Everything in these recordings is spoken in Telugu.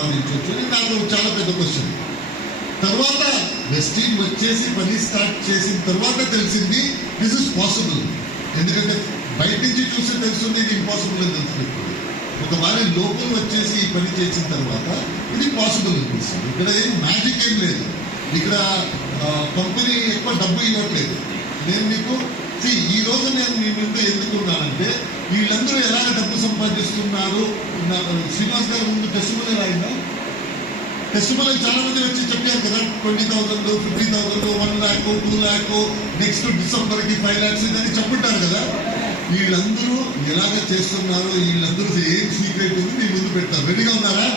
సంపాదించవచ్చు అని నాకు చాలా పెద్ద క్వశ్చన్. తర్వాత వెస్టీన్ వచ్చేసి పని స్టార్ట్ చేసిన తర్వాత తెలిసింది దిస్ ఇస్ పాసిబుల్. ఎందుకంటే బయట నుంచి చూస్తే తెలుస్తుంది ఇది ఇంపాసిబుల్ అని తెలుస్తుంది. ఒకవేళ లోపల వచ్చేసి ఈ పని చేసిన తర్వాత ఇది పాసిబుల్ అనిపిస్తుంది. ఇక్కడ ఏం మ్యాజిక్ ఏం లేదు. ఇక్కడ కంపెనీ ఎక్కువ డబ్బు ఇవ్వట్లేదు. నేను మీకు ఈ రోజు నేను మీ ముందు ఎందుకున్నానంటే వీళ్ళందరూ ఎలాగ డబ్బు సంపాదిస్తున్నారు. శ్రీనివాస్ గారు ముందు టెస్టిమోనీ రాయిందా? టెస్టిమోనీ చాలా మంది వచ్చి చెప్పారు కదా, 20,000, 50,000, 1 lakh, 2 lakh, నెక్స్ట్ డిసెంబర్కి 5 lakhs అని చెప్పుంటారు కదా. వీళ్ళందరూ ఎలాగ చేస్తున్నారు, వీళ్ళందరూ ఏం సీక్రెట్ ఉంది మీ ముందు పెడతారు. రెడీగా ఉన్నారా?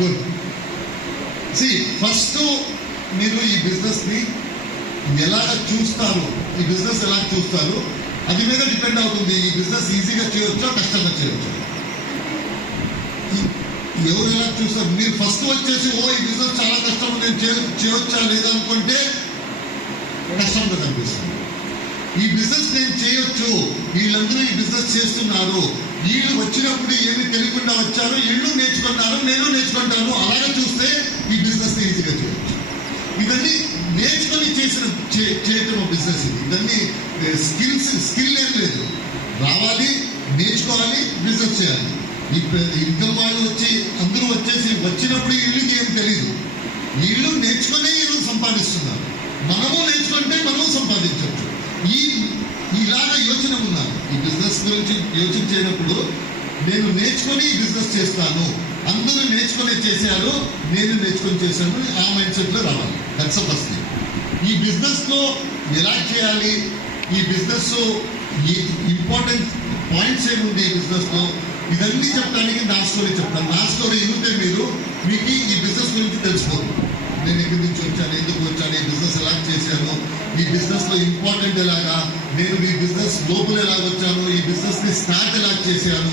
గుడ్. ఫస్ట్ మీరు ఈ బిజినెస్ ని ఎలాగ చూస్తారు, ఈ బిజినెస్ ఎలా చూస్తారు అది మీద డిపెండ్ అవుతుంది. ఈ బిజినెస్ ఈజీగా చేయవచ్చా కష్టంగా చేయవచ్చా? ఎవరు ఎలా చూస్తారు? మీరు ఫస్ట్ వచ్చేసి ఈ బిజినెస్ చాలా కష్టం నేను చేయవచ్చా లేదా అనుకుంటే కష్టంగా కనిపిస్తుంది. ఈ బిజినెస్ నేను చేయొచ్చు, వీళ్ళందరూ ఈ బిజినెస్ చేస్తున్నారు, వీళ్ళు వచ్చినప్పుడు ఏమి తెలియకుండా వచ్చారు, వీళ్ళు నేర్చుకున్నారు, నేను నేర్చుకుంటాను, అలాగే చూస్తే ఈ బిజినెస్ ఈజీగా చేయొచ్చు. ఇవన్నీ నేర్చుకొని చేయటం బిజినెస్. ఇవన్నీ స్కిల్ ఏం లేదు. రావాలి, నేర్చుకోవాలి, బిజినెస్ చేయాలి. ఇన్కమ్ వాళ్ళు వచ్చి అందరూ వచ్చేసి వచ్చినప్పుడు వీళ్ళకి ఏం తెలీదు, వీళ్ళు నేర్చుకునే వీళ్ళు సంపాదిస్తున్నారు. మనము నేర్చుకుంటే మనము సంపాదించవచ్చు. ఇలాగా యోచన ఉన్నారు. ఈ బిజినెస్ గురించి యోచించేటప్పుడు నేను నేర్చుకొని ఈ బిజినెస్ చేస్తాను, అందరూ నేర్చుకునే చేశారు, నేను నేర్చుకొని చేశాను, ఆ మైండ్ సెట్ లో రావాలి. That's first thing. ఈ బిజినెస్ లో ఎలా చేయాలి, ఈ బిజినెస్ ఇంపార్టెంట్ పాయింట్స్ ఏముంది ఈ బిజినెస్ లో, ఇవన్నీ చెప్పడానికి నా స్టోరీ చెప్తాను. నా స్టోరీ వింటే మీకు ఈ బిజినెస్ గురించి తెలిసిపోతుంది. నేను ఎక్కడి నుంచి వచ్చాను, ఎందుకు వచ్చాను, ఈ బిజినెస్ ఎలా చేశాను, ఈ బిజినెస్ లో ఇంపార్టెంట్ ఎలాగా, నేను ఈ బిజినెస్ లోపల ఎలా వచ్చాను, ఈ బిజినెస్ ని స్టార్ట్ ఎలా చేశాను,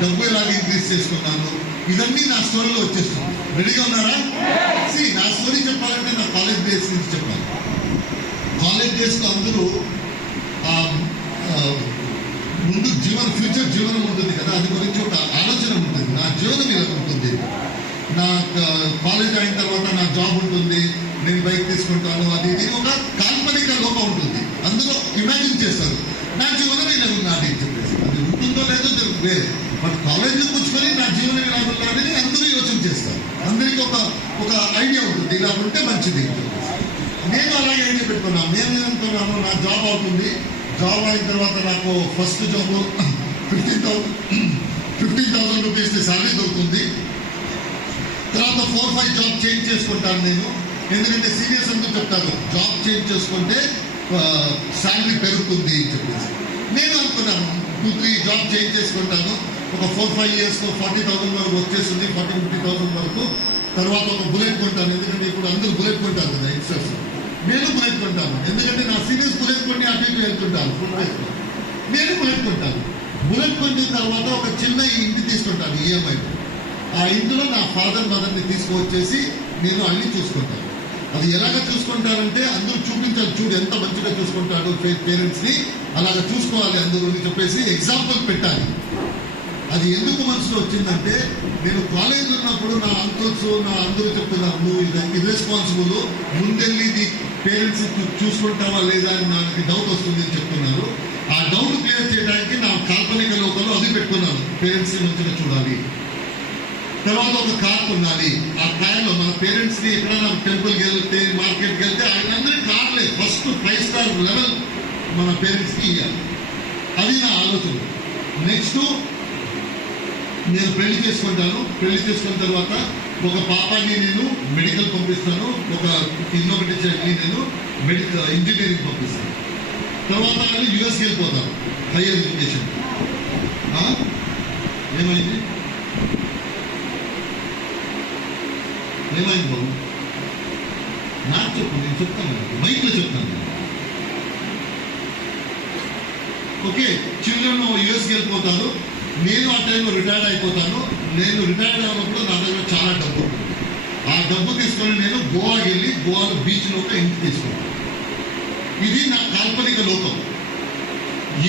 డబ్బు ఎలాగ ఇంక్రీజ్ చేసుకున్నాను, ఇవన్నీ నా స్టోరీలో వచ్చేస్తుంది. రెడీగా ఉన్నారా? నా స్టోరీ చెప్పాలంటే నా కాలేజ్ డేస్ నుంచి చెప్పాలి. కాలేజ్ డేస్ లో అందరూ ముందు ఫ్యూచర్ జీవనం ఉంటుంది కదా, అది గురించి ఒక ఆలోచన ఉంటుంది. నా జీవనం ఇలా ఉంటుంది, నా కాలేజ్ అయిన తర్వాత నా జాబ్ ఉంటుంది, నేను బైక్ తీసుకుంటాను, అది ఇది ఒక కాల్పనిక లోపం ఉంటుంది. అందులో ఇమాజిన్ చేస్తారు నా జీవనం ఇలా ఉన్నది అని చెప్పేసి. అది ఉంటుందో లేదో వేరే, బట్ కాలేజీలో కూర్చుకొని నా జీవనం ఇలా ఉన్నదని అందరూ యోచన చేస్తారు. అందరికీ ఒక ఐడియా ఉంటుంది, ఇలా ఉంటే మంచిది. నేను అలాగే ఐడియా పెట్టుకున్నాను. నేను ఏమనుకున్నాను, నా జాబ్ అవుతుంది, జాబ్ అయిన తర్వాత నాకు ఫస్ట్ జాబ్ 15,000 రూపీస్ శాలరీ దొరుకుతుంది. తర్వాత 4-5 జాబ్ చేంజ్ చేసుకుంటాను నేను. ఎందుకంటే సీనియర్స్ అందరూ చెప్తారు జాబ్ చేంజ్ చేసుకుంటే శాలరీ పెరుగుతుంది అని చెప్పేసి. నేను అనుకున్నాను 2-3 జాబ్ చేంజ్ చేసుకుంటాను, ఒక 4-5 years 40,000 వరకు వచ్చేస్తుంది, 40-50,000 వరకు. తర్వాత ఒక బుల్లెట్ కొంటాను, ఎందుకంటే ఇప్పుడు అందరూ బుల్లెట్ కొంటారు కదా యంగ్స్టర్స్. నేను బుల్లెట్ కొంటాను, ఎందుకంటే నా సీనియర్స్ బుల్లెట్ కొని అటు ఇటు వెళ్తుంటాను. నేను బుల్లెట్ కొంటాను. బుల్లెట్ కొట్టిన తర్వాత ఒక చిన్న ఇంటి తీసుకుంటాను ఈఎంఐ. ఆ ఇంటిలో నా ఫాదర్ మదర్ని తీసుకువచ్చేసి నేను అన్ని చూసుకుంటాను. అది ఎలాగ చూసుకుంటారంటే అందరూ చూపించాలి, చూడు ఎంత మంచిగా చూసుకుంటాడు పేరెంట్స్ ని, అలాగ చూసుకోవాలి అందరూ అని చెప్పేసి ఎగ్జాంపుల్ పెట్టాలి. అది ఎందుకు మనసులో వచ్చిందంటే, నేను కాలేజ్ ఉన్నప్పుడు నా అంకుల్స్ నా అందరూ చెప్తున్నారు నువ్వు ఇర్రెస్పాన్సిబుల్, ముందెళ్ళి నీ పేరెంట్స్ చూసుకుంటావా లేదా అని నాకు డౌట్ వస్తుంది అని చెప్తున్నారు. ఆ డౌట్ క్లియర్ చేయడానికి నా కాల్పనిక లోకంలో అది పెట్టుకున్నాను, పేరెంట్స్ ని మంచిగా చూడాలి. తర్వాత ఒక కార్ కొనాలి, ఆ కార్లో మన పేరెంట్స్ ని ఎక్కడైనా టెంపుల్కి వెళ్తే మార్కెట్కి వెళ్తే అందరి కార్లే ఫస్ట్ 5 star లెవెల్ మన పేరెంట్స్ కి ఇవ్వాలి. అది నా ఆలోచన. నెక్స్ట్ నేను పెళ్లి చేసుకుంటాను. పెళ్లి చేసుకున్న తర్వాత ఒక పాపాన్ని నేను మెడికల్ పంపిస్తాను, ఇంకొకటి చెల్లి నేను ఇంజనీరింగ్ పంపిస్తాను. తర్వాత యుఎస్కి వెళ్ళిపోతాను హైయర్ ఎడ్యుకేషన్. ఏమైంది బాబు నాకు చెప్పు, నేను చెప్తాను, మైక్లో చెప్తాను. ఓకే, చిల్డ్రన్ యుఎస్కి వెళ్ళిపోతారు. నేను ఆ టైంలో రిటైర్ అయిపోతాను. నేను రిటైర్ అయినప్పుడు నా దగ్గర చాలా డబ్బు ఉంటుంది. ఆ డబ్బు తీసుకొని నేను గోవాకి వెళ్ళి గోవాలో బీచ్లో ఒక ఇంటి తీసుకుంటాను. ఇది నా కాల్పనిక లోకం.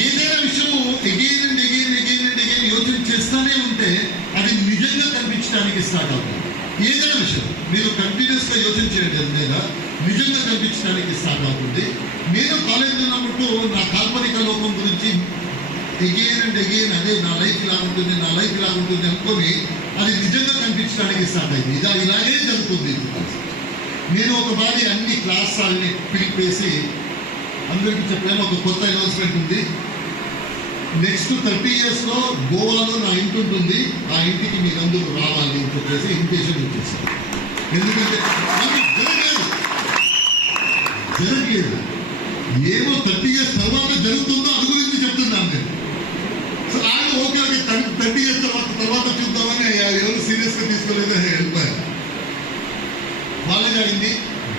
ఏదైనా విషయం ఎగైన్ అండ్ ఎగైన్ యోచన చేస్తూనే ఉంటే అది నిజంగా నిజంగా కనిపించడానికి స్టార్ట్ అవుతుంది. ఏదైనా విషయం మీరు కంటిన్యూస్గా యోచన చేయడం లేదా నిజంగా కనిపించడానికి స్టార్ట్ అవుతుంది. నేను కాలేజీలో ఉన్నప్పుడు నా కాల్పనిక లోకం గురించి ఎగైన్ అండ్ ఎగైన్ అదే నా లైఫ్ ఇలా ఉంటుంది అనుకొని అది నిజంగా కనిపించడానికి స్టార్ట్ అయింది. ఇలాగే జరుగుతుంది. నేను ఒక బాడీ అన్ని క్లాస్ వాళ్ళని పిలిపేసి అందరికీ చెప్పాను, ఒక కొత్త అనౌన్స్మెంట్ ఉంది. నెక్స్ట్ 30 years గోవాలో నా ఇంటి ఉంటుంది, ఆ ఇంటికి మీరందరూ రావాలి అని చెప్పేసి ఇన్విటేషన్ ఇచ్చేసాను. ఎందుకంటే జరగలేదు, ఏమో 30 years తర్వాత జరుగుతుందో అది గురించి చెప్తున్నాను నేను. సో ఆయన ఓకే 30 years తర్వాత చూద్దామని ఎవరు సీరియస్గా తీసుకోలేదు, వెళ్ళిపోయారు. వాళ్ళకి అయింది.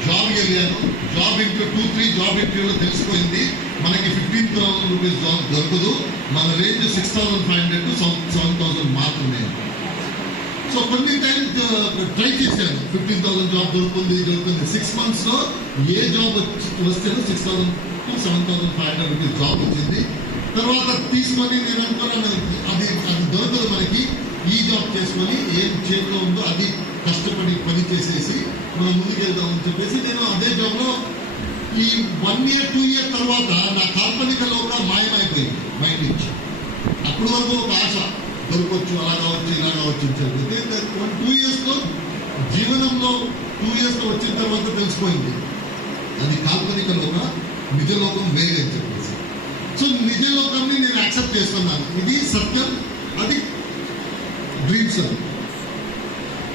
జాబ్కి వెళ్ళాను. జాబ్ ఇంటర్వ్యూ 2-3 జాబ్ ఇంటర్వ్యూలో తెలిసిపోయింది మనకి 15,000 రూపీస్ జాబ్ దొరకదు, మన రేంజ్ 6,500 to 7,000 మాత్రమే. సో కొన్ని టైం ట్రై చేశాను, 15,000 జాబ్ దొరుకుతుంది. 6 months ఏ జాబ్ వస్తేనో 6,000 to 7,500 రూపీస్ జాబ్ వచ్చింది. తర్వాత తీసుకొని నేను అనుకున్నాను అది దొరకదు మనకి, ఈ జాబ్ చేసుకొని ఏం చేతిలో ఉందో అది కష్టపడి పని చేసేసి మనం ముందుకు వెళ్దామని చెప్పేసి నేను అదే జాబ్లో ఈ 1 year 2 year తర్వాత నా కాల్పనిక లోకం మాయమైపోయింది మైండ్ నుంచి. అప్పటి వరకు ఒక ఆశ దొరకవచ్చు, అలా కావచ్చు, ఇలా కావచ్చు అని చెప్పి 2 years జీవనంలో 2 years వచ్చిన తర్వాత తెలిసిపోయింది అది కాల్పనిక లోక, నిజలోకం వేరే అని చెప్పేసి. సో నిజలోకంని నేను యాక్సెప్ట్ చేస్తున్నాను, ఇది సత్యం, అది డ్రీమ్స్. అని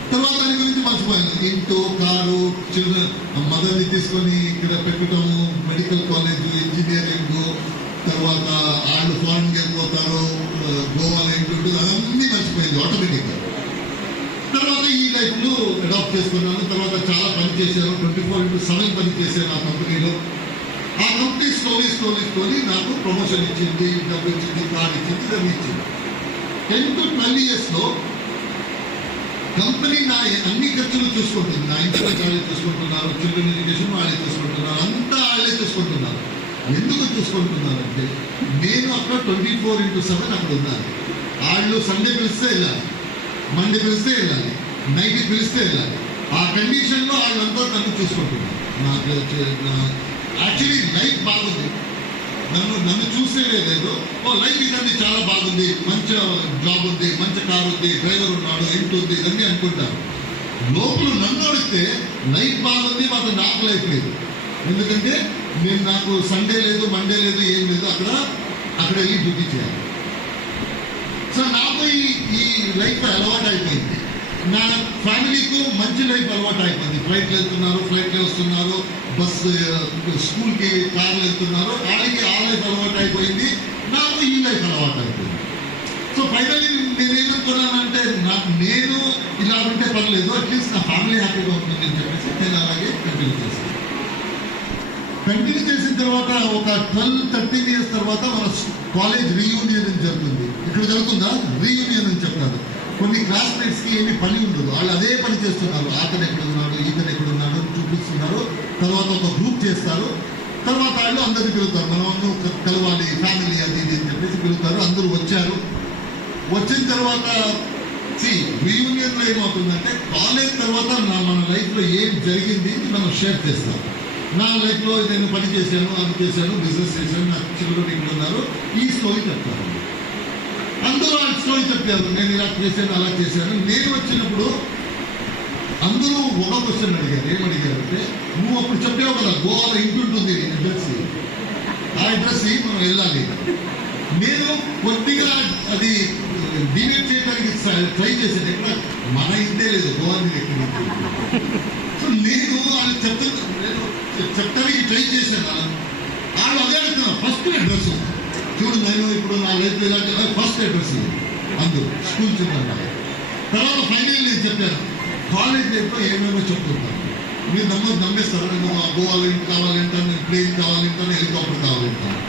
తర్వాత దాని గురించి మర్చిపోయాను. ఇంటో కారు చిల్డ్రన్ మదర్ని తీసుకొని ఇక్కడ పెట్టడము, మెడికల్ కాలేజ్, ఇంజనీరింగ్, తర్వాత వాళ్ళు ఫారెన్కి వెళ్ళిపోతారు, గోవాలో ఏంటంటే అన్నీ మర్చిపోయింది ఆటోమేటిక్గా. తర్వాత ఈ లైఫ్లో అడాప్ట్ చేసుకున్నాను. తర్వాత చాలా పని చేశాను, 24/7 పని చేశాను ఆ కంపెనీలో. ఆ కంపెనీ స్లోలీ నాకు ప్రమోషన్ ఇచ్చింది, డబ్బు ఇచ్చింది, కార్ ఇచ్చింది, డబ్బు ఇచ్చింది. 10 to 12 years కంపెనీ నా అన్ని ఖర్చులు చూసుకుంటుంది. నా ఇన్సూరెన్స్ వాళ్ళే చూసుకుంటున్నారు, చిల్డ్రన్ ఎడ్యుకేషన్ వాళ్ళే చూసుకుంటున్నారు, అంతా వాళ్ళే చూసుకుంటున్నారు. ఎందుకు చూసుకుంటున్నారంటే నేను అక్కడ 24/7 అక్కడ ఉన్నాను. వాళ్ళు సండే పిలిస్తే వెళ్ళాలి, మండే పిలిస్తే వెళ్ళాలి, నైట్ పిలిస్తే వెళ్ళాలి. ఆ కండిషన్లో వాళ్ళంతా నన్ను చూసుకుంటున్నారు. నాకు యాక్చువల్లీ లైఫ్ బాగుంది, నన్ను చూసే లేదు. లైఫ్ ఇదండి చాలా బాగుంది, మంచి జాబ్ ఉంది, మంచి కారు ఉంది, డ్రైవర్ ఉన్నాడు, ఇంటి ఉంది, ఇవన్నీ అనుకుంటాను. లోపల నన్ను అడిగితే లైఫ్ బాగుంది, మాకు నాకు లైఫ్ లేదు. ఎందుకంటే నాకు సండే లేదు, మండే లేదు, ఏం లేదు. అక్కడ వెళ్ళి డ్యూటీ చేయాలి. సో నాకు ఈ లైఫ్ అలవాటు అయిపోయింది. నా ఫ్యామిలీకు మంచి లైఫ్ అలవాటు అయిపోయింది. ఫ్లైట్లు వస్తున్నారు, బస్సు స్కూల్కి కార్లు వెళ్తున్నారు, వాళ్ళకి ఆ లైఫ్ అలవాటు అయిపోయింది, నాకు ఈ లైఫ్ అలవాటు అయిపోయింది. సో ఫైనల్లీ నేనేమనుకున్నానంటే నేను ఇలా ఉంటే పర్లేదు, అట్లీస్ట్ నా ఫ్యామిలీ హ్యాపీగా ఉంటుంది అని చెప్పేసి నేను అలాగే కంటిన్యూ చేసిన తర్వాత ఒక 12-13 years తర్వాత మన కాలేజ్ రీయూనియన్ అని జరుగుతుంది. ఇక్కడ జరుగుతుందా రీయూనియన్ అని చెప్తారు. కొన్ని క్లాస్మేట్స్కి ఏమి పని ఉండదు, వాళ్ళు అదే పని చేస్తున్నారు. అతను ఎక్కడున్నాడు, ఈతను ఎక్కడున్నాడు చూపిస్తున్నారు. తర్వాత ఒక గ్రూప్ చేస్తారు. తర్వాత వాళ్ళు అందరినీ పిలుస్తారు, మనం కలవాలి, ఫ్యామిలీ అది ఇది అని చెప్పేసి పిలుస్తారు. అందరూ వచ్చారు. వచ్చిన తర్వాత రీయూనియన్లో ఏమవుతుందంటే కాలేజ్ తర్వాత మన లైఫ్లో ఏం జరిగింది మనం షేర్ చేస్తాం. నా లైఫ్లో నేను పని చేశాను, అది చేశాను, బిజినెస్ చేశాను, నా చిల్డ్రన్ ఇక్కడ ఉన్నారు, ఈ స్టోరీ చెప్తాను. అందరూ ఆ స్టోరీ చెప్పారు, నేను ఇలా చేశాను, అలా చేశాను. నేను వచ్చినప్పుడు అందరూ ఒక క్వశ్చన్ అడిగారు. ఏమడిగారు అంటే, నువ్వు అప్పుడు చెప్పావు కదా గోవాలో ఇంటి ఉంటుంది అడ్రస్, ఆ అడ్రస్ మనం వెళ్ళాలి. నేను కొద్దిగా అది డివైడ్ చేయడానికి ట్రై చేశాను. ఎక్కడ మన ఇంటే లేదు, గోవా ఎక్కడ. సో నేను వాళ్ళు చెప్తానికి ట్రై చేశాను. వాళ్ళు అదే అడుగుతున్నారు, ఫస్ట్ అడ్రస్ చూడు, నేను ఇప్పుడు నా లైఫ్ ఇలాంటి ఫస్ట్ అడ్రస్ ఇది అందరూ స్కూల్ చిన్న. తర్వాత ఫైనల్ నేను చెప్పాను, కాలేజ్ లైఫ్లో ఏమేమో చెప్తుంటాను, మీరు నమ్మేస్తారు. నేను గోవాలో ఇంటి కావాలంటాను, నేను ప్లేన్ కావాలంటాను, హెలికాప్టర్ కావాలంటాను.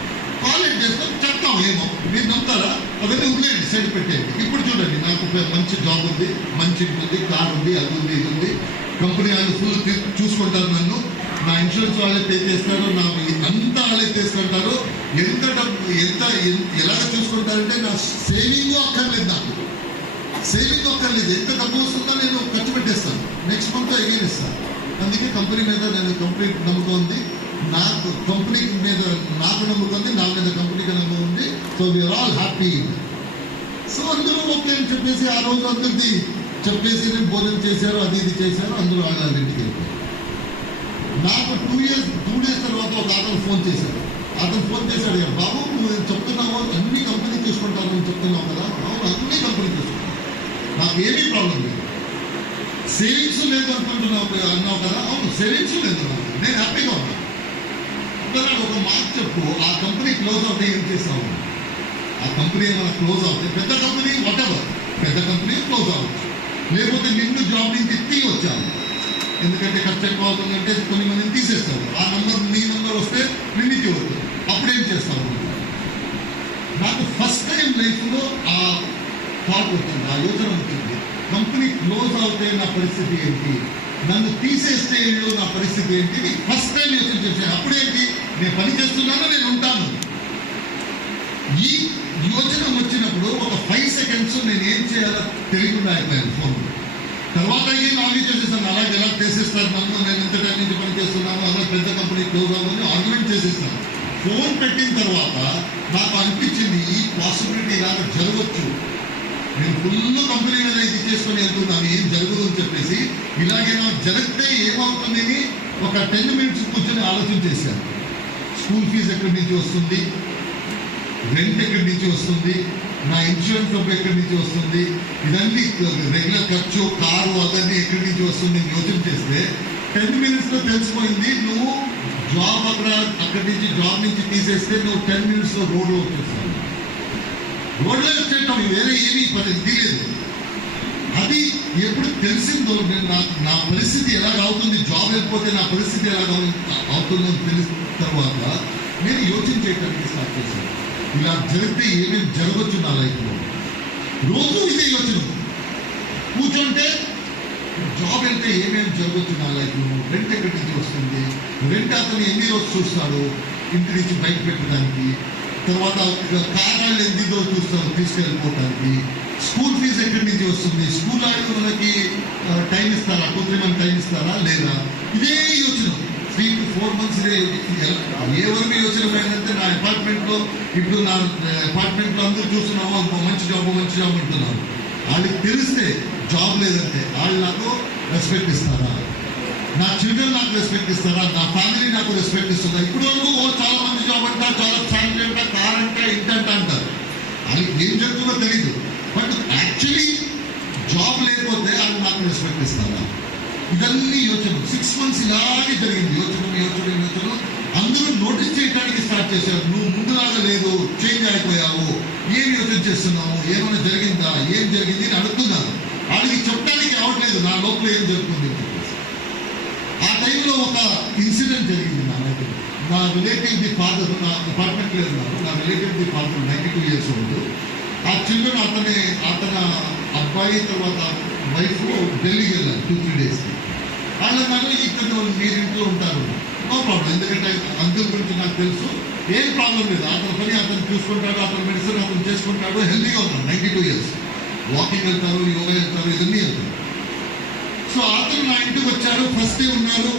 కాలేజ్ చేస్తాం చెప్తాం, ఏమో మీరు నమ్ముతారా? అవన్నీ ఉండేయండి, సైడ్ పెట్టేయండి. ఇప్పుడు చూడండి, నాకు మంచి జాబ్ ఉంది, మంచి ఇంటి ఉంది, కార్ ఉంది, అది ఉంది, ఇది ఉంది. కంపెనీ వాళ్ళు ఫుల్ చూసుకుంటారు నన్ను, నా ఇన్సూరెన్స్ వాళ్ళే పే చేస్తారు, నా అంతా వాళ్ళే తీసుకుంటారు. ఎంత డబ్బు ఎలాగ చూసుకుంటారంటే నా సేవింగ్ అక్కర్లేదు, నాకు సేవింగ్ ఒక్కర్లేదు, ఎంత డబ్బు వస్తుందో నేను ఖర్చు పెట్టేస్తాను, నెక్స్ట్ మంత్ అగైన్ ఇస్తాను. అందుకే కంపెనీ మీద నేను కంప్లీట్ నమ్మకం ఉంది, నాకు కంపెనీ మీద నాకు నమ్మకం ఉంది, నా మీద కంపెనీకి నమ్మకం ఉంది. So we are all happy. So అందరూ ఓకే అని చెప్పేసి ఆ రోజు అందరిది చెప్పేసి నేను భోజనం చేశారు, అది ఇది చేశారు, అందరూ ఆగాలి ఇంటికి వెళ్ళిపోయారు. నాకు 2 days తర్వాత ఒక అతను ఫోన్ చేశాడు. అతను ఫోన్ చేశాడు, బాబు నువ్వు చెప్తున్నావు అన్ని కంపెనీ చూసుకుంటాను అని చెప్తున్నావు కదా. అవును, అన్ని కంపెనీ చూసుకుంటాను, నాకు ఏమీ ప్రాబ్లం లేదు. సేవింగ్స్ లేదు అనుకుంటున్నావు అన్నావు కదా. అవును, సేవింగ్స్ లేదు, నేను హ్యాపీగా ఉన్నాను. నాకు ఒక మాట చెప్పు, ఆ కంపెనీ క్లోజ్ అవుతే ఏం చేస్తావు? ఆ కంపెనీ ఏమైనా క్లోజ్ అవుతాయి, పెద్ద కంపెనీ వాటెవర్, పెద్ద కంపెనీ క్లోజ్ అవ్వచ్చు, లేకపోతే నిన్ను జాబ్ నుంచి తీయొచ్చాను. ఎందుకంటే ఖర్చు ఎక్కువ అవుతుందంటే కొన్ని మందిని తీసేస్తారు. ఆ నంబర్ నీ నంబర్ వస్తే నిన్ను తీయవచ్చు, అప్పుడేం చేస్తావు? నాకు ఫస్ట్ టైం లైఫ్లో ఆ థాట్ వచ్చింది, ఆ యోచన వచ్చింది, కంపెనీ క్లోజ్ అవుతే నా పరిస్థితి ఏంటి, నన్ను తీసేస్తే నా పరిస్థితి ఏంటి, ఫస్ట్ టైం యోచన చేశాను. అప్పుడేంటి, నేను పని చేస్తున్నాను, నేను ఉంటాను. ఈ యోచన వచ్చినప్పుడు ఒక 5 seconds నేను ఏం చేయాలో తెలియకుండా అయిపోయాను ఫోన్. తర్వాత ఏం ఆర్గ్యూ చేసేస్తాను, అలాగే ఎలా చేసేస్తాను నన్ను, నేను ఎంత టైం నుంచి పని చేస్తున్నాను, అలా పెద్ద కంపెనీ క్లోజ్ అవ్వని ఆర్గ్యుమెంట్ చేసేస్తాను. ఫోన్ పెట్టిన తర్వాత నాకు అనిపించింది ఈ పాసిబిలిటీ ఇలాగ జరగవచ్చు, నేను ఫుల్ కంపెనీ మీద ఇది చేసుకొని వెళ్తున్నాను, ఏం జరగదు అని చెప్పేసి ఇలాగైనా జరిగితే ఏమవుతుంది అని ఒక 10 minutes కూర్చొని ఆలోచన చేశాను. స్కూల్ ఫీజు ఎక్కడి నుంచి వస్తుంది, రెంట్ ఎక్కడి నుంచి వస్తుంది, నా ఇన్సూరెన్స్ డబ్బు ఎక్కడి నుంచి వస్తుంది, ఇదన్నీ రెగ్యులర్ ఖర్చు, కారు అవన్నీ ఎక్కడి నుంచి వస్తుంది యోచన చేస్తే 10 minutesలో తెలిసిపోయింది. నువ్వు జాబ్ అక్కడి నుంచి జాబ్ నుంచి తీసేస్తే నువ్వు 10 minutesలో రోడ్లో వచ్చేస్తావు. రోడ్లో వచ్చేటాం, వేరే ఏమీ పరిస్థితి లేదు. అది ఎప్పుడు తెలిసిందో నా పరిస్థితి ఎలాగ అవుతుంది, జాబ్ వెళ్ళిపోతే నా పరిస్థితి ఎలాగ అవుతుందో తెలిసిన తర్వాత నేను యోచన చేయడానికి స్టార్ట్ చేశాను. ఇలా జరిగితే ఏమేమి జరగవచ్చు నా లైఫ్లో. రోజు ఇదే యోచన, కూర్చుంటే జాబ్ వెళ్తే ఏమేమి జరగవచ్చు నా లైఫ్లో, రెంట్ ఎక్కడి నుంచి వస్తుంది, రెంట్ అతను ఎన్ని రోజు చూస్తాడు ఇంటి నుంచి బయట పెట్టడానికి, తర్వాత కారణాలు ఎందుకో చూస్తాడు తీసుకెళ్ళిపోవడానికి, స్కూల్ ఫీజు ఎక్కడి నుంచి వస్తుంది, స్కూల్ మనకి టైం ఇస్తారా, 2-3 months టైం ఇస్తారా లేదా, ఇదే యోచన 3 to 4 months ఇదే. ఏ వరకు యోచన ఏంటంటే నా అపార్ట్మెంట్లో ఇప్పుడు నా అపార్ట్మెంట్లో అందరూ చూస్తున్నాము మంచి జాబ్ అంటున్నారు. వాళ్ళకి తెలిస్తే జాబ్ లేదంటే వాళ్ళు నాకు రెస్పెక్ట్ ఇస్తారా, నా చిల్డ్రన్ నాకు రెస్పెక్ట్ ఇస్తారా, నా ఫ్యామిలీ నాకు రెస్పెక్ట్ ఇస్తుందా? ఇప్పుడు వరకు చాలా మంది జాబ్ అంటారు, చాలా ఫ్యామిలీ అంట, కార్ అంట, ఇంటంట అంటారు. వాళ్ళకి ఏం జరుగుతుందో తెలీదు. బట్ యాక్చువల్లీ జాబ్ లేకపోతే వాళ్ళు నాకు రెస్పెక్ట్ ఇస్తారా? ఇదన్నీ యోచన 6 months ఇలాగే జరిగింది. యోచన అందరూ నోటీస్ చేయడానికి స్టార్ట్ చేశారు. నువ్వు ముందులాగా లేదు, చేంజ్ అయిపోయావు, ఏం యోచన చేస్తున్నావు, ఏమైనా జరిగిందా, ఏం జరిగింది అని అడుగుతున్నారు. వాళ్ళకి చెప్పడానికి రావట్లేదు నా లోపల ఏం జరుగుతుంది అని చెప్పేసి. ఆ టైంలో ఒక ఇన్సిడెంట్ జరిగింది నా లైఫ్లో. నా రిలేటివ్ ది ఫాదర్, నా అపార్ట్మెంట్లో ఉన్నారు, నా relative the father 92 years old. ఆ చిల్డ్రన్ అతని అబ్బాయి తర్వాత వైఫ్ ఢిల్లీకి వెళ్ళారు 2-3 days. వాళ్ళన్నారు ఇక్కడ మీరు ఇంట్లో ఉంటారు, నో ప్రాబ్లం, ఎందుకంటే అంకుల్ గురించి నాకు తెలుసు, ఏం ప్రాబ్లం లేదు, అతని పని అతను చూసుకుంటాడు, అతని మెడిసిన్ అతను చేసుకుంటాడు, హెల్తీగా ఉంటాడు. 92 years, వాకింగ్ వెళ్తారు, యోగా వెళ్తారు, ఇవన్నీ వెళ్తారు. సో అతను నా ఇంటికి వచ్చారు, ఫస్ట్ డే ఉన్నారు.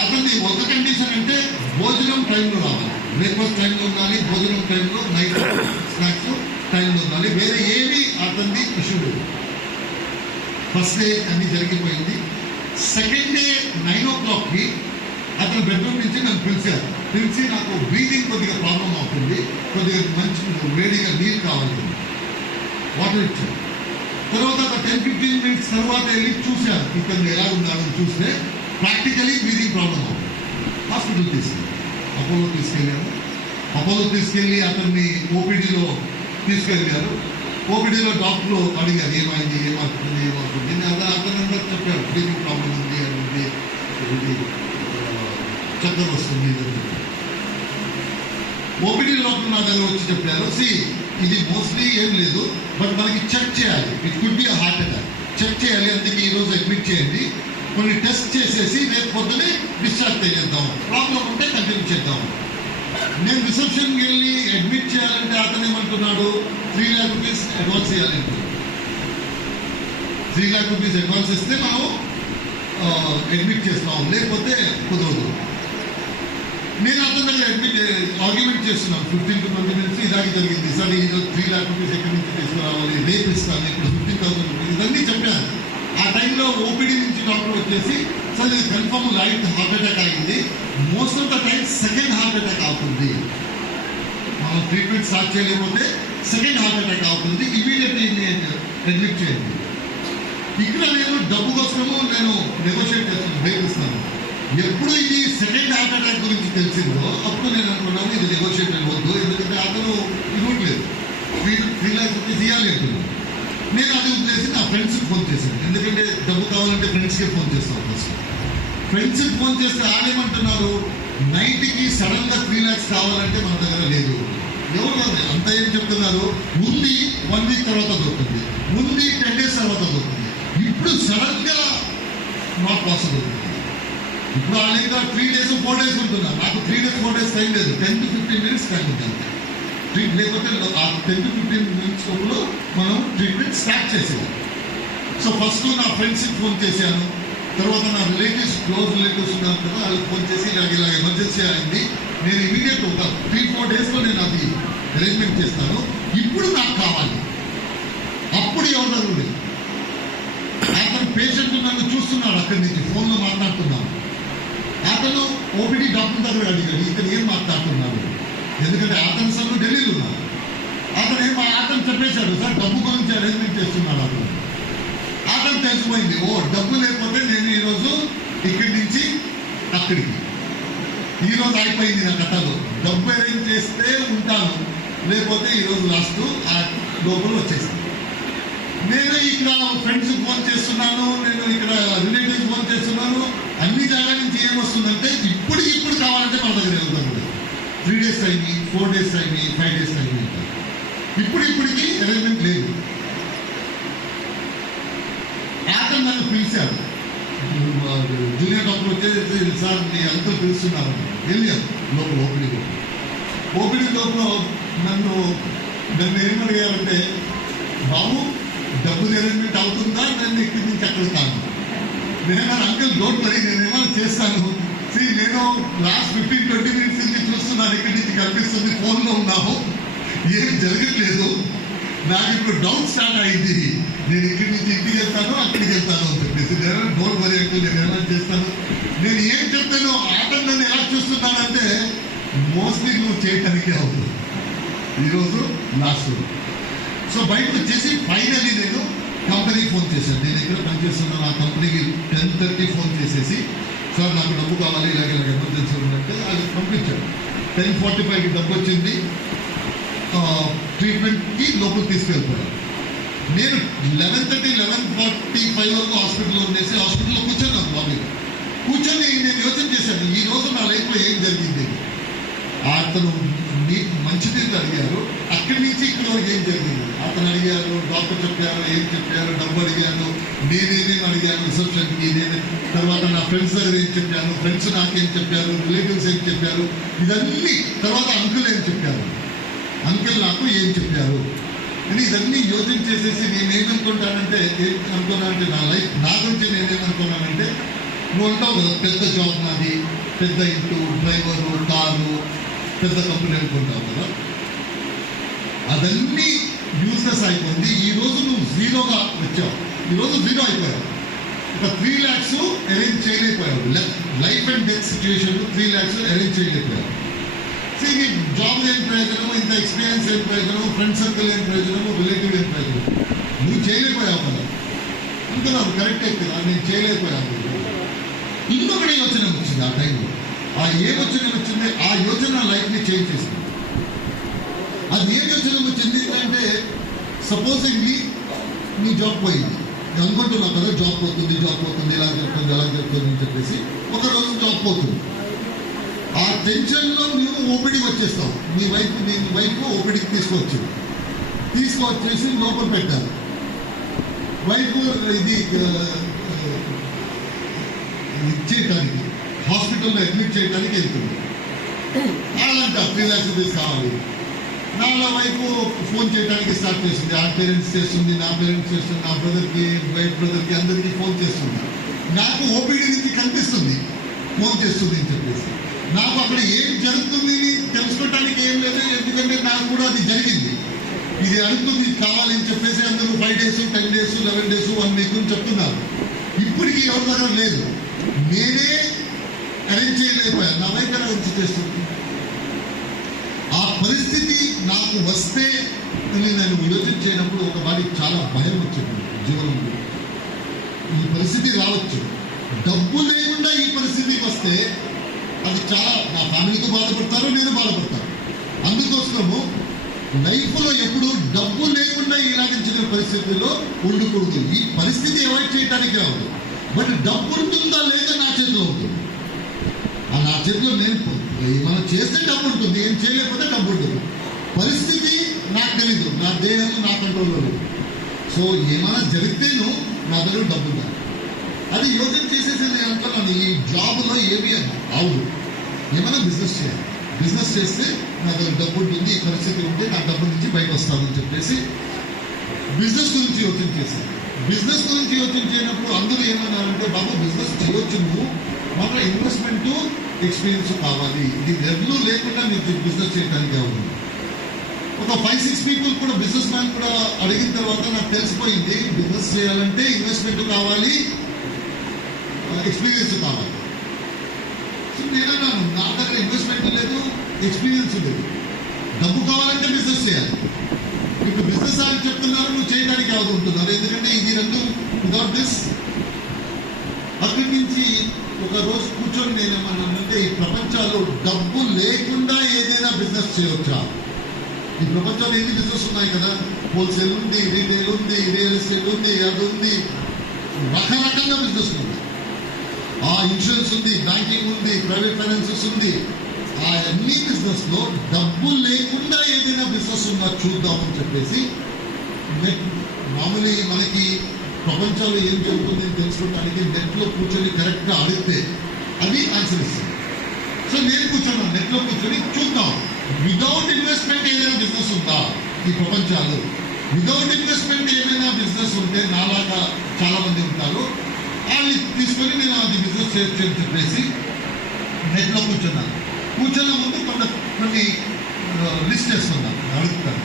అతన్ని ఒక కండిషన్ అంటే భోజనం టైంలో రావాలి, బ్రేక్ఫాస్ట్ టైంలో ఉండాలి, భోజనం టైంలో, నైట్ స్నాక్స్ టైంలో ఉండాలి, వేరే ఏమీ అతన్ని ఇష్యూ లేదు. ఫస్ట్ డే అన్ని జరిగిపోయింది. సెకండ్ డే 9 o'clockకి అతను బెడ్రూమ్ నుంచి నన్ను పిలిచి నాకు బ్రీతింగ్ కొద్దిగా ప్రాబ్లం అవుతుంది, కొద్దిగా మంచి వేడిగా నీళ్ళు కావాలి, వాటర్ ఇచ్చారు. తర్వాత ఒక 10-15 minutes తర్వాత వెళ్ళి చూశాను ఇతను ఎలా ఉన్నాడో. చూస్తే ప్రాక్టికలీ బ్రీతింగ్ ప్రాబ్లం అవుతుంది. హాస్పిటల్ అపోలో తీసుకెళ్ళి అతన్ని ఓపీడీలో తీసుకెళ్ళారు. ఓపీడీలో డాక్టర్లు అడిగారు ఏమైంది, ఏమవుతుంది. అతను చెప్పారు బ్రీతింగ్ ప్రాబ్లం ఉంది, అది చక్కర వస్తుంది. ఓపీడీ డాక్టర్ నా దగ్గర వచ్చి చెప్పారు, ఇది మోస్ట్లీ ఏం లేదు, బట్ మనకి చెక్ చేయాలి, it could be heart attack, check చేయాలి, అందుకే ఈరోజు అడ్మిట్ చేయండి, కొన్ని టెస్ట్ చేసేసి రేపు పొద్దునే డిశ్చార్జ్ చేద్దాం, ప్రాబ్లం ఉంటే కంటిన్యూ చేద్దాం. నేను రిసెప్షన్కి వెళ్ళి అడ్మిట్ చేయాలంటే అతను ఏమంటున్నాడు 3 lakh rupees అడ్వాన్స్ చేయాలంటున్నాడు. 3 lakh రూపీస్ అడ్వాన్స్ ఇస్తే మనం అడ్మిట్ చేస్తాం, లేకపోతే కుదరదు. నేను అతని దగ్గర ఆర్గ్యుమెంట్ చేస్తున్నాను 15 to 20 minutes. ఇలాగే జరిగింది సార్, ఈరోజు 3 lakh రూపీస్ ఎక్కడి నుంచి తీసుకురావాలి, రేపు ఇస్తాను, ఇప్పుడు 15,000 రూపీస్, ఇవన్నీ చెప్పాను. ఆ టైంలో ఓపీడీ నుంచి డాక్టర్ వచ్చేసి సార్ ఇది కన్ఫర్మ్ రైట్ హార్ట్ అటాక్ అయింది, most of the time second heart attack అవుతుంది, మనం ట్రీట్మెంట్ స్టార్ట్ చేయలేకపోతే సెకండ్ హార్ట్ అటాక్ అవుతుంది, ఇమీడియట్లీ అడ్మిట్ చేయండి. ఇక్కడ నేను డబ్బు కోసము నేను నెగోషియేట్ చేస్తాను, వేపిస్తాను. ఎప్పుడు ఇది సెకండ్ హార్ట్ అటాక్ గురించి తెలిసిందో అప్పుడు నేను అనుకున్నాను ఇది నెగోషియేట్ అవ్వద్దు, ఎందుకంటే అతను ఇవ్వట్లేదు, 3 lakhs రూపీస్ ఇవ్వాలి అంటున్నాను. నేను అది వదిలేసి నా ఫ్రెండ్స్కి ఫోన్ చేశాను, ఎందుకంటే డబ్బు కావాలంటే ఫ్రెండ్స్కే ఫోన్ చేస్తాను. ఫస్ట్ ఫ్రెండ్స్కి ఫోన్ చేస్తే ఆడేమంటున్నారు, నైట్కి సడన్గా 3 lakhs కావాలంటే మన దగ్గర లేదు. ఎవరు అంతా ఏం చెప్తున్నారు, ఉంది 1 week తర్వాత దొరుకుతుంది, ఉంది 10 days తర్వాత దొరుకుతుంది. ఇప్పుడు సడన్గా నాట్ పాసిబుల్. ఇప్పుడు ఆ లేదా 3 days 4 days ఉంటున్నారు, నాకు 3 days 4 days టైం లేదు, 10 to 15 minutes టైం ఉంటుంది. లేకపోతే ఆ 10 to 15 minutes లోపల మనం ట్రీట్మెంట్ స్టార్ట్ చేసేది. సో ఫస్ట్ నా ఫ్రెండ్స్కి ఫోన్ చేశాను, తర్వాత నా రిలేటివ్స్ క్లోజ్ రిలేటివ్స్ ఉన్నారు కదా, వాళ్ళకి ఫోన్ చేసి ఇలా ఎమర్జెన్సీ అయింది, నేను ఇమీడియట్ ఒక 3-4 daysలో నేను అది అరేంజ్మెంట్ చేస్తాను, ఇప్పుడు నాకు కావాలి. అప్పుడు ఎవరు జరుగుతుంది, అతను పేషెంట్ నన్ను చూస్తున్నాడు, అక్కడి నుంచి ఫోన్లో మాట్లాడుతున్నాను. అతను ఓపీడీ డాక్టర్ దగ్గర అడిగాడు ఇతను ఏం మాట్లాడుతున్నాడు, ఎందుకంటే అతను సార్ ఢిల్లీలో ఉన్నారు. అతను చెప్పేశాడు సార్ డబ్బు గురించి అరేంజ్మెంట్ చేస్తున్నాడు. అతను తెలిసిపోయింది, ఓ డబ్బు లేకపోతే నేను ఈరోజు ఇక్కడి నుంచి అక్కడికి, ఈరోజు అయిపోయింది నా కథలో, డబ్బు అరేంజ్ చేస్తే ఉంటాను, లేకపోతే ఈరోజు లాస్ట్ ఆ లోపల వచ్చేస్తాను. నేను ఇక్కడ ఫ్రెండ్స్ ఫోన్ చేస్తున్నాను, నేను ఇక్కడ రిలేటివ్స్ ఫోన్ చేస్తున్నాను, అన్ని జాగాల నుంచి ఏమొస్తుందంటే ఇప్పుడు కావాలంటే మన దగ్గర వెళ్తాను. 3 days అయింది, 4 days అయింది, 5 days అయింది, ఇప్పటికి అరేంజ్మెంట్ లేదు. అతను నన్ను పిలిచారు, జూనియర్ డాక్టర్ వచ్చేసి సార్ మీ అంతా పిలుస్తున్నారు, వెళ్ళాను లోపల ఓపీడీ లోపల నన్ను ఏమడిగారంటే, బాబు డబ్బు అరేంజ్మెంట్ అవుతుందా, నన్ను ఇక్కడి నుంచి అక్కడ కాను. నేను అంకుల్ డోంట్ వరీ, నేను ఏమైనా చేస్తాను, నేను లాస్ట్ 15-20 minutes నుంచి చూస్తున్నాను, ఇక్కడి నుంచి కనిపిస్తుంది, ఫోన్లో ఉన్నాము, ఏం జరగట్లేదు, నాకు ఇప్పుడు డౌట్ స్టార్ట్ అయింది, నేను ఇక్కడి నుంచి ఇంటికి వెళ్తాను, అక్కడికి వెళ్తాను అని చెప్పేసి, నేను డోంట్ వరీ అంకుల్ నేను ఏమైనా చేస్తాను. నేను ఏం చెప్తాను, అతను నన్ను ఎలా చూస్తున్నానంటే మోస్ట్లీ నువ్వు చేయటానికే అవుతుంది, ఈరోజు లాస్ట్. సో బయటకు వచ్చేసి ఫైనల్లీ నేను కంపెనీకి ఫోన్ చేశాను, నేను ఎక్కడ పనిచేస్తున్నాను ఆ కంపెనీకి 10:30 ఫోన్ చేసేసి సార్ నాకు డబ్బు కావాలి, ఇలాగే ఎమర్జెన్సీ ఉన్నట్టు అది పంపించాను. 10:45కి డబ్బు వచ్చింది, ట్రీట్మెంట్కి లోపలికి తీసుకెళ్ళిపోయాను. నేను 11:45 వరకు హాస్పిటల్లో ఉండేసి హాస్పిటల్లో కూర్చున్నాను. బాబీలో కూర్చొని నేను యోచన చేశాను, ఈ రోజు నా లైఫ్లో ఏం జరిగింది. అతను నీకు మంచినీళ్ళు అడిగారు, అక్కడి నుంచి ఇక్కడ వరకు ఏం జరిగింది అతను అడిగారు, డాక్టర్ చెప్పారు, ఏం చెప్పారు, డబ్బు అడిగాను, నేనేమేమి అడిగాను రిసెప్షన్కి, తర్వాత నా ఫ్రెండ్స్ దగ్గర ఏం చెప్పాను, ఫ్రెండ్స్ నాకేం చెప్పారు, రిలేటివ్స్ ఏం చెప్పారు, ఇదన్నీ తర్వాత అంకుల్ ఏం చెప్పారు, అంకుల్ నాకు ఏం చెప్పారు అని ఇదన్నీ యోచన చేసేసి నేనేమనుకుంటానంటే నా లైఫ్ నా గురించి నేనేమనుకున్నానంటే, నువ్వు అంటావు కదా పెద్ద జాబ్ నాది, పెద్ద ఇంటూ డ్రైవరు, కారు, పెద్ద కంపెనీ అనుకుంటావు కదా, అదన్నీ యూస్లెస్ అయిపోయింది. ఈరోజు నువ్వు జీరోగా వచ్చావు, ఈరోజు జీరో అయిపోయావు. ఒక 3 lakhs అరేంజ్ చేయలేకపోయావు, life and death situation 3 lakhs arrange చేయలేకపోయావు. జాబ్ ఏం ప్రయోజనము, ఇంత ఎక్స్పీరియన్స్ ఏం ప్రయోజనము, ఫ్రెండ్ సర్కిల్ ఏం ప్రయోజనము, రిలేటివ్ ఏం ప్రయోజనం, నువ్వు చేయలేకపోయావు కదా. అనుకున్నావు కరెక్టే కదా, నేను చేయలేకపోయాను. ఇంకొకటి యోచన వచ్చింది ఆ టైంలో, ఆ ఏ యోచన వచ్చింది, ఆ యోచన లైఫ్ని చేంజ్ చేసింది. అది ఏ యోచన వచ్చింది అంటే, సపోజింగ్లీ నీ జాబ్ పోయింది, అనుకుంటున్నావు కదా జాబ్ పోతుంది, ఇలా జరుగుతుంది అని చెప్పేసి, ఒకరోజు జాబ్ పోతుంది. ఆ టెన్షన్లో నువ్వు ఓపీడీకి వచ్చేస్తావు, నీ వైఫ్ ఓపీడీకి తీసుకొచ్చేసి లోపల పెట్టారు. వైఫ్ ఇది చేయటానికి హాస్పిటల్లో అడ్మిట్ చేయడానికి వెళ్తుంది. అలాంటి 3 lakhs రూపీస్ కావాలి, నా వైపు ఫోన్ చేయడానికి స్టార్ట్ చేస్తుంది. ఆ పేరెంట్స్ చేస్తుంది, నా పేరెంట్స్ చేస్తుంది, నా బ్రదర్కి, వైఫ్ బ్రదర్కి, అందరికీ ఫోన్ చేస్తుంది. నాకు ఓపీడీ నుంచి కనిపిస్తుంది ఫోన్ చేస్తుంది అని చెప్పేసి. నాకు అక్కడ ఏం జరుగుతుంది తెలుసుకోవటానికి ఏం లేదు, ఎందుకంటే నాకు కూడా అది జరిగింది. ఇది అడుగుతుంది కావాలని చెప్పేసి అందరూ 5 days, 10 days, 11 days, 1 week అని చెప్తున్నారు. ఇప్పటికీ ఎవరి దగ్గర లేదు. నేనే అరేంజ్ చేయలేకపోయాను, నా వైపు అరేంజ్ చేస్తుంది. ఆ పరిస్థితి నాకు వస్తే నేను యోచించేటప్పుడు ఒక వారికి చాలా భయం వచ్చింది జీవనంలో. ఈ పరిస్థితి రావచ్చు, డబ్బు లేకుండా ఈ పరిస్థితికి వస్తే అది చాలా నా ఫ్యామిలీతో బాధపడతారు, నేను బాధపడతాను. అందుకోసము లైఫ్లో ఎప్పుడు డబ్బు లేకుండా ఇలాగించిన పరిస్థితుల్లో ఉండకూడదు. ఈ పరిస్థితి అవాయిడ్ చేయడానికి రావద్దు, బట్ డబ్బు ఉంటుందా లేదా నా చేతిలో ఉంటుంది. ఆ నా చేతిలో నేను మనం చేస్తే డబ్బు ఉంటుంది, ఏం చేయలేకపోతే డబ్బు ఉంటుంది. పరిస్థితి నాకు తెలీదు, నా దేహం నా కంట్రోల్లో లేదు. సో ఏమైనా జరిగితేనూ నా దగ్గర డబ్బు ఉందా అది యోజన చేసేసి నేను అనుకున్నాను. ఈ జాబ్లో ఏమి అవును, ఏమైనా బిజినెస్ చేయాలి, బిజినెస్ చేస్తే నా దగ్గర డబ్బు ఉంటుంది, ఈ పరిస్థితి ఉంటే నా డబ్బు నుంచి బయటకు వస్తానని చెప్పేసి బిజినెస్ గురించి యోచన చేశాను. బిజినెస్ గురించి యోచన చేయనప్పుడు అందరూ ఏమన్నారంటే, బాబు బిజినెస్ చేయొచ్చు, నువ్వు మాత్రం ఇన్వెస్ట్మెంట్ ఎక్స్పీరియన్స్ కావాలి, ఇది రెగ్యులు లేకుండా మీకు బిజినెస్ చేయడానికి అవుతుంది. ఒక 5-6 people కూడా బిజినెస్ మ్యాన్ కూడా అడిగిన తర్వాత నాకు తెలిసిపోయింది, బిజినెస్ చేయాలంటే ఇన్వెస్ట్మెంట్ కావాలి, ఎక్స్పీరియన్స్ కావాలి. సో నేనన్నాను, నా దగ్గర ఇన్వెస్ట్మెంట్ లేదు, ఎక్స్పీరియన్స్ లేదు, డబ్బు కావాలంటే బిజినెస్ చేయాలి. ఇప్పుడు బిజినెస్ అని చెప్తున్నారు, నువ్వు చేయడానికి అవుతుంటున్నారు, ఎందుకంటే ఇది రెండు వితౌట్ దిస్. అక్కడి నుంచి ఒక రోజు కూర్చొని నేనేమన్నానంటే, ఈ ప్రపంచంలో డబ్బు లేకుండా ఏదైనా బిజినెస్ చేయవచ్చా? ఈ ప్రపంచంలో ఎన్ని బిజినెస్ ఉన్నాయి కదా, హోల్సేల్ ఉంది, రీటైల్ ఉంది, రియల్ ఎస్టేట్ ఉంది, అది ఉంది, రకరకాల బిజినెస్ ఉంది. ఆ ఇన్సూరెన్స్ ఉంది, బ్యాంకింగ్ ఉంది, ప్రైవేట్ ఫైనాన్సెస్ ఉంది. ఆ అన్ని బిజినెస్ లో డబ్బు లేకుండా ఏదైనా బిజినెస్ ఉందా చూద్దామని చెప్పేసి నెట్ మామూలు మనకి ప్రపంచంలో ఏం జరుగుతుంది తెలుసుకోవడానికి నెట్లో కూర్చొని కరెక్ట్గా అడిగితే అది ఆన్సర్ ఇస్తుంది. సో నేను కూర్చున్నాను, నెట్లో కూర్చొని చూద్దాం, వితౌట్ ఇన్వెస్ట్మెంట్ ఏదైనా బిజినెస్ ఉందా ఈ ప్రపంచాలు. వితౌట్ ఇన్వెస్ట్మెంట్ ఏదైనా బిజినెస్ ఉంటే నాలాగా చాలా మంది ఉంటారు, వాళ్ళు తీసుకొని నేను అది బిజినెస్ చేయొచ్చు అని చెప్పేసి నెట్లో కూర్చున్నాను. కూర్చున్న ముందు కొన్ని లిస్ట్ చేస్తున్నాను, అడుగుతాను.